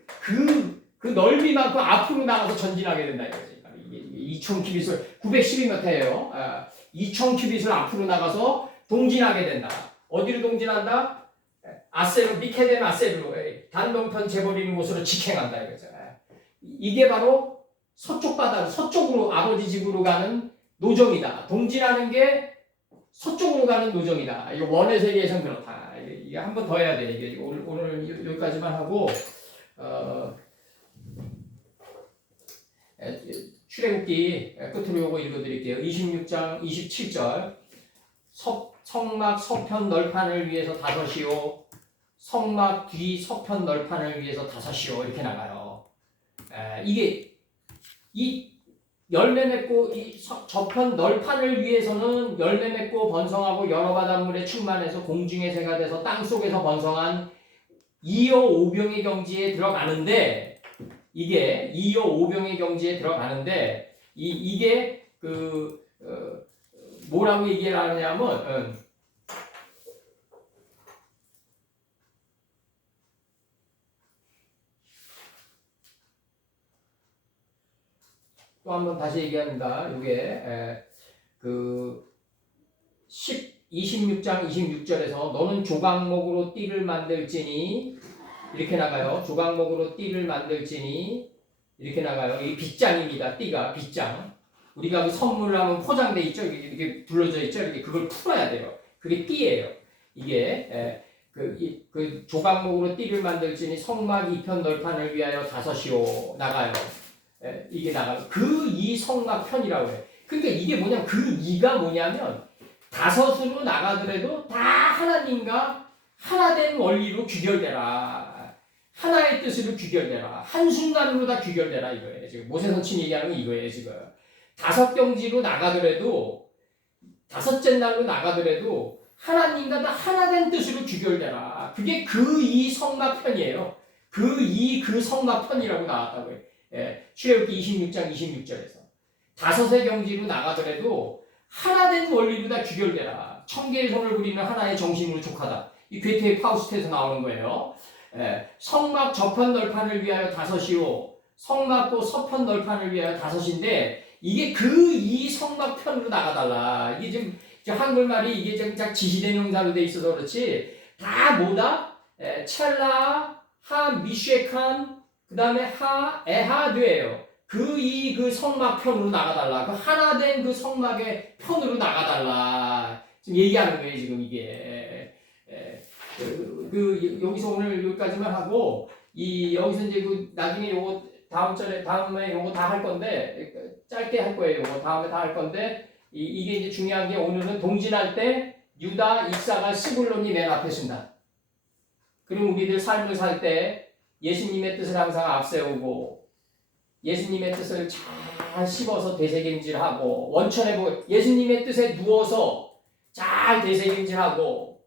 넓이만큼 앞으로 나가서 전진하게 된다 이거지. 이게 2000큐빗을 912m예요. 2000큐빗을 앞으로 나가서 동진하게 된다. 어디로 동진한다? 아세로 미케덴 아세로 단동편 재버리는 곳으로 직행한다 이거죠. 이게 바로 서쪽 바다 서쪽으로 아버지 집으로 가는 노정이다. 동진하는 게 서쪽으로 가는 노정이다. 이거 원의 세계에선 그렇다. 이게 한 번 더 해야 돼. 이게 오늘 여기까지만 하고 출애굽기 끝으로 요거 읽어드릴게요. 26장 27절 성막 서편 널판을 위해서 5이요 성막 뒤 서편 널판을 위해서 5이요 이렇게 나가요. 이게 이 열매 맺고 이 저편 널판을 위해서는 열매 맺고 번성하고 여러 바닷물에 충만해서 공중의 새가 돼서 땅 속에서 번성한 2여 5병의 경지에 들어가는데 이게 2여 5병의 경지에 들어가는데 이게 뭐라고 얘기를 하냐면 또 한번 다시 얘기합니다. 이게 26장 26절에서 너는 조각목으로 띠를 만들지니 이렇게 나가요. 조각목으로 띠를 만들지니 이렇게 나가요. 이 빗장입니다. 띠가 빗장. 우리가 그 선물을 하면 포장돼 있죠. 이렇게 둘러져 있죠. 이렇게 그걸 풀어야 돼요. 그게 띠예요. 이게 그 조각목으로 띠를 만들지니 성막 2편 널판을 위하여 5이요 나가요. 이게 나가요. 이 성막 편이라고 해요. 그러니까 이게 뭐냐면 그 2가 뭐냐면 5으로 나가더라도 다 하나님과 하나된 원리로 규결되라. 하나의 뜻으로 규결되라. 한순간으로 다 규결되라 이거예요. 지금 모세선친 얘기하는 건 이거예요. 지금 5경지로 나가더라도 5째 날로 나가더라도 하나님과 다 하나된 뜻으로 규결되라. 그게 그 2 성막 편이에요. 그 성막 편이라고 나왔다고 해요. 출애굽기 26장 26절에서 5의 경지로 나가더라도 하나된 원리로 다 규결되라. 천개의 손을 부리는 하나의 정신으로 족하다. 이 괴테의 파우스트에서 나오는 거예요. 성막 저편 널판을 위하여 5이요 성막도 서편 널판을 위하여 5인데 이게 그 2 성막 편으로 나가달라. 이게 지금 한글말이 이게 좀 지시대명사로 돼 있어서 그렇지 다 뭐다? 첼라, 하, 미쉐칸 그 다음에 에하드예요. 그 성막 편으로 나가달라. 그 하나된 그 성막의 편으로 나가달라. 지금 얘기하는 거예요, 지금 이게. 여기서 오늘 여기까지만 하고, 여기서 이제 나중에 요거 다음에 요거 다 할 건데, 짧게 할 거예요. 요거 다음에 다 할 건데, 이게 이제 중요한 게 오늘은 동진할 때 유다, 이사갈, 스불론이 맨 앞에 쓴다. 그럼 우리들 삶을 살 때 예수님의 뜻을 항상 앞세우고 예수님의 뜻을 잘 씹어서 되새김질하고 원천에 보고 예수님의 뜻에 누워서 잘 되새김질하고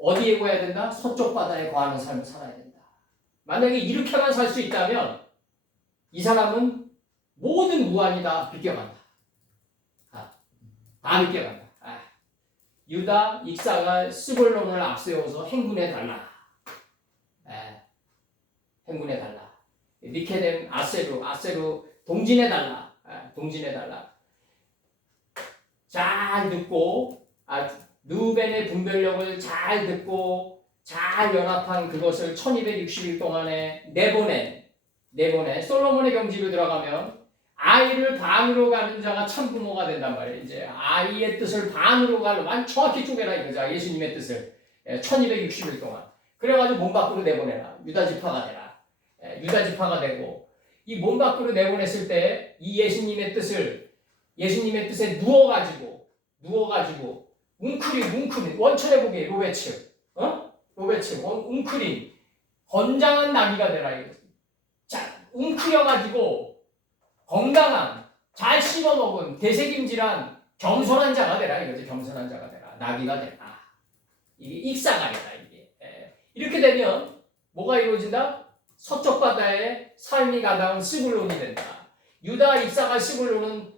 어디에 거해야 된다? 서쪽 바다에 거하는 삶을 살아야 된다. 만약에 이렇게만 살 수 있다면 이 사람은 모든 무한이 다 비껴간다. 다 비껴간다. 유다, 익사가 스불론을 앞세워서 행군해 달라. 행군해 달라. 미케뎀 아세루 동진해 달라. 동진해 달라. 잘 듣고 누벤의 분별력을 잘 듣고 잘 연합한 그것을 1260일 동안에 내보내 솔로몬의 경지로 들어가면 아이를 반으로 가는 자가 참 부모가 된단 말이에요. 이제 아이의 뜻을 반으로 가는 정확히 쪼개라 이거죠. 예수님의 뜻을 1260일 동안. 그래가지고 몸 밖으로 내보내라. 유다 지파가 되라. 유다 지파가 되고 이 몸 밖으로 내보냈을 때 이 예수님의 뜻에 누워가지고 웅크린 원천에 보기에 로베츠 웅크린 건장한 나귀가 되라 이거죠. 자 웅크려가지고 건강한 잘 씹어먹은 되새김질한 겸손한 자가 되라 이거지. 겸손한 자가 되라. 나귀가 되라. 이게 익사가 되라 이게. 이렇게 되면 뭐가 이루어진다? 서쪽 바다에 삶이 가다운 스불론이 된다. 유다 익사가 스불론은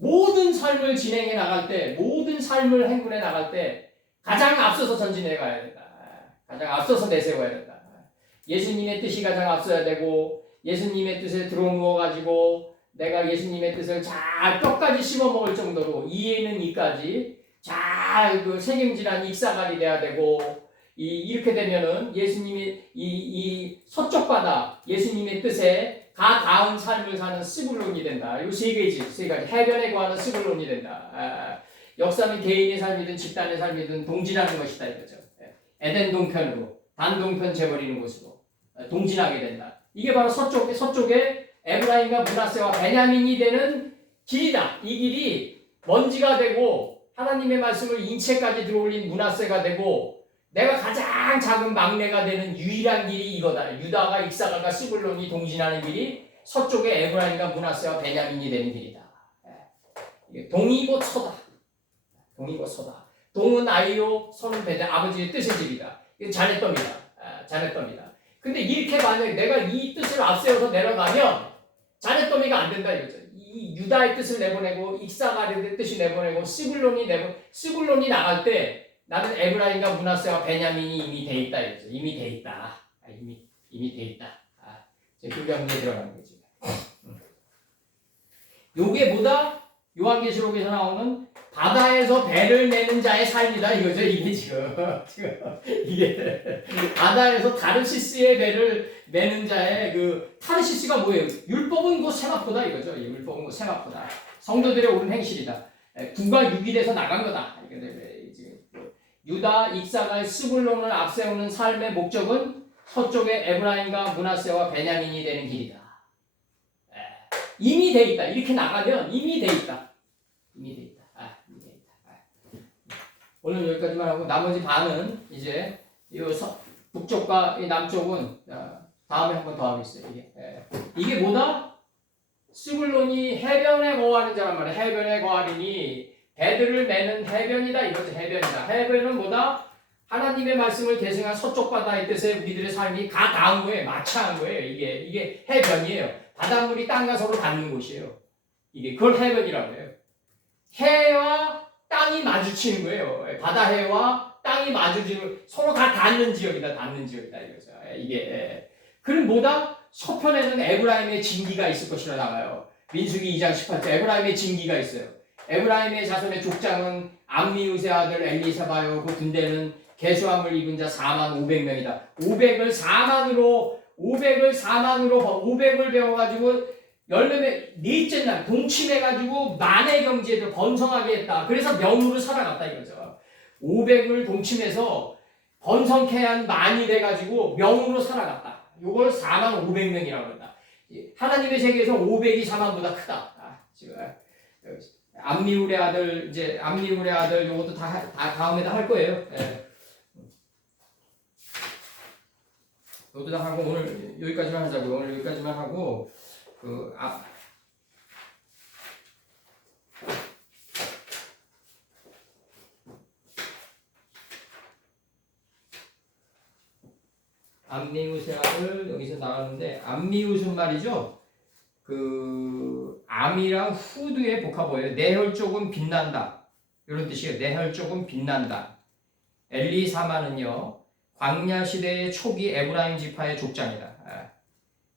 모든 삶을 진행해 나갈 때, 모든 삶을 행군해 나갈 때 가장 앞서서 전진해 가야 된다. 가장 앞서서 내세워야 된다. 예수님의 뜻이 가장 앞서야 되고, 예수님의 뜻에 들어누워 가지고 내가 예수님의 뜻을 잘 뼈까지 씹어 먹을 정도로 이에는 이까지 잘 그 책임지란 익사갈이 돼야 되고, 이렇게 되면은 예수님이 이 서쪽 바다 예수님의 뜻에 가 닿은 삶을 사는 스불론이 된다. 이 세 가지 해변에 거하는 스불론이 된다. 역사는 개인의 삶이든 집단의 삶이든 동진하는 것이다 이거죠. 에덴 동편으로 단동편 재버리는 곳으로 동진하게 된다. 이게 바로 서쪽에 에브라임과 므낫세와 베냐민이 되는 길이다. 이 길이 먼지가 되고 하나님의 말씀을 인체까지 들어올린 므낫세가 되고 내가 가장 작은 막내가 되는 유일한 길이 이거다. 유다가 이사갈과 스불론이 동진하는 길이 서쪽에 에브라임과 므낫세와 베냐민이 되는 길이다. 이게 동이 곧 서다. 동이 곧 서다. 동은 아이요, 서는 베냐 아버지의 뜻의 집이다. 이게 자네덤이다. 근데 이렇게 만약에 내가 이 뜻을 앞세워서 내려가면 자네더미가 안 된다 이거죠. 이 유다의 뜻을 내보내고 익사갈의 뜻이 내보내고 스불론이 나갈 때 나는 에브라임과 므낫세와 베냐민이 이미 돼 있다 이거죠. 이미 돼 있다. 이미 돼 있다. 그 경계에 들어가는 거지. 요게 뭐다? 요한계시록에서 나오는 바다에서 배를 내는 자의 삶이다 이거죠. 이게 지금 이게 바다에서 타르시스의 배를 내는 자의 그 타르시스가 뭐예요? 율법은 곧 세마포다 이거죠. 율법은 곧 세마포다. 성도들의 옳은 행실이다. 9가 6이 돼서 나간 거다. 유다, 익사갈, 스불론을 앞세우는 삶의 목적은 서쪽의 에브라임과 므낫세와 베냐민이 되는 길이다. 이미 돼 있다. 이렇게 나가면 이미 돼 있다. 이미 돼 있다. 오늘 여기까지만 하고 나머지 반은 이제 이 북쪽과 이 남쪽은 다음에 한 번 더 하겠어요. 이게 뭐다? 스불론이 해변에 거하는 자란 말이야. 해변에 거하리니 배들을 매는 해변이다 이거죠. 해변이다. 해변은 뭐다? 하나님의 말씀을 계승한 서쪽 바다의 뜻에 우리들의 삶이 가 닿은 거예요. 마차한 거예요. 이게 해변이에요. 바닷물이 땅과 서로 닿는 곳이에요. 그걸 해변이라고 해요. 해와 땅이 마주치는 거예요. 바다 해와 땅이 마주치는 서로 다 닿는 지역이다. 이거죠. 그럼 뭐다? 서편에는 에브라임의 진기가 있을 것이라 나와요. 민수기 2장 18절 에브라임의 진기가 있어요. 에브라임의 자손의 족장은 암미우세 아들 엘리사바요. 그 군대는 계수함을 입은 자 4만 500명이다. 500을 4만으로 배워가지고 열매매 넷째 날 동침해가지고 만의 경제를 번성하게 했다. 그래서 명으로 살아갔다 이거죠. 500을 동침해서 번성케 한 만이 돼가지고 명으로 살아갔다. 이걸 4만 500명이라고 한다. 하나님의 세계에서 500이 4만보다 크다. 지금 암미울의 아들 요것도 다 다음에다 할 거예요. 이것도 다 하고 오늘 여기까지만 하자고요. 오늘 여기까지만 하고 암미우세 아들 여기서 나왔는데 암미우스 말이죠. 암이랑 후드의 복합어예요. 내 혈족은 빛난다. 이런 뜻이에요. 내 혈족은 빛난다. 엘리사마는요. 광야 시대의 초기 에브라임 지파의 족장이다.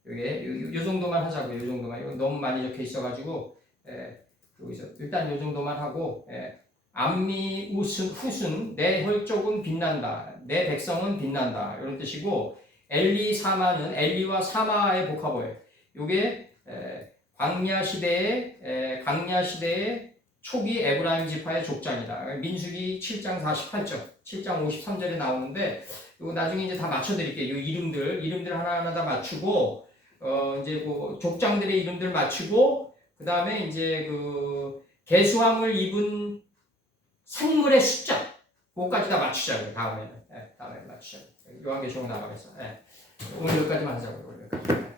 요 정도만 하자고요. 요 정도만. 이거 너무 많이 적혀 있어가지고 여기서 일단 요 정도만 하고 암미 후순 내 혈족은 빛난다. 내 백성은 빛난다. 이런 뜻이고 엘리사마는 엘리와 사마의 복합어예요. 요게 광야 시대의 초기 에브라임 지파의 족장이다. 민수기 7장 48절, 7장 53절에 나오는데 이거 나중에 이제 다 맞춰드릴게요. 이 이름들 하나하나 다 맞추고 이제 그 족장들의 이름들 맞추고 그 다음에 이제 계수함을 입은 생물의 숫자 그거까지 다 맞추자고요. 다음에 맞추자고요. 요한계시록 나가면서 오늘 여기까지만 하자고요.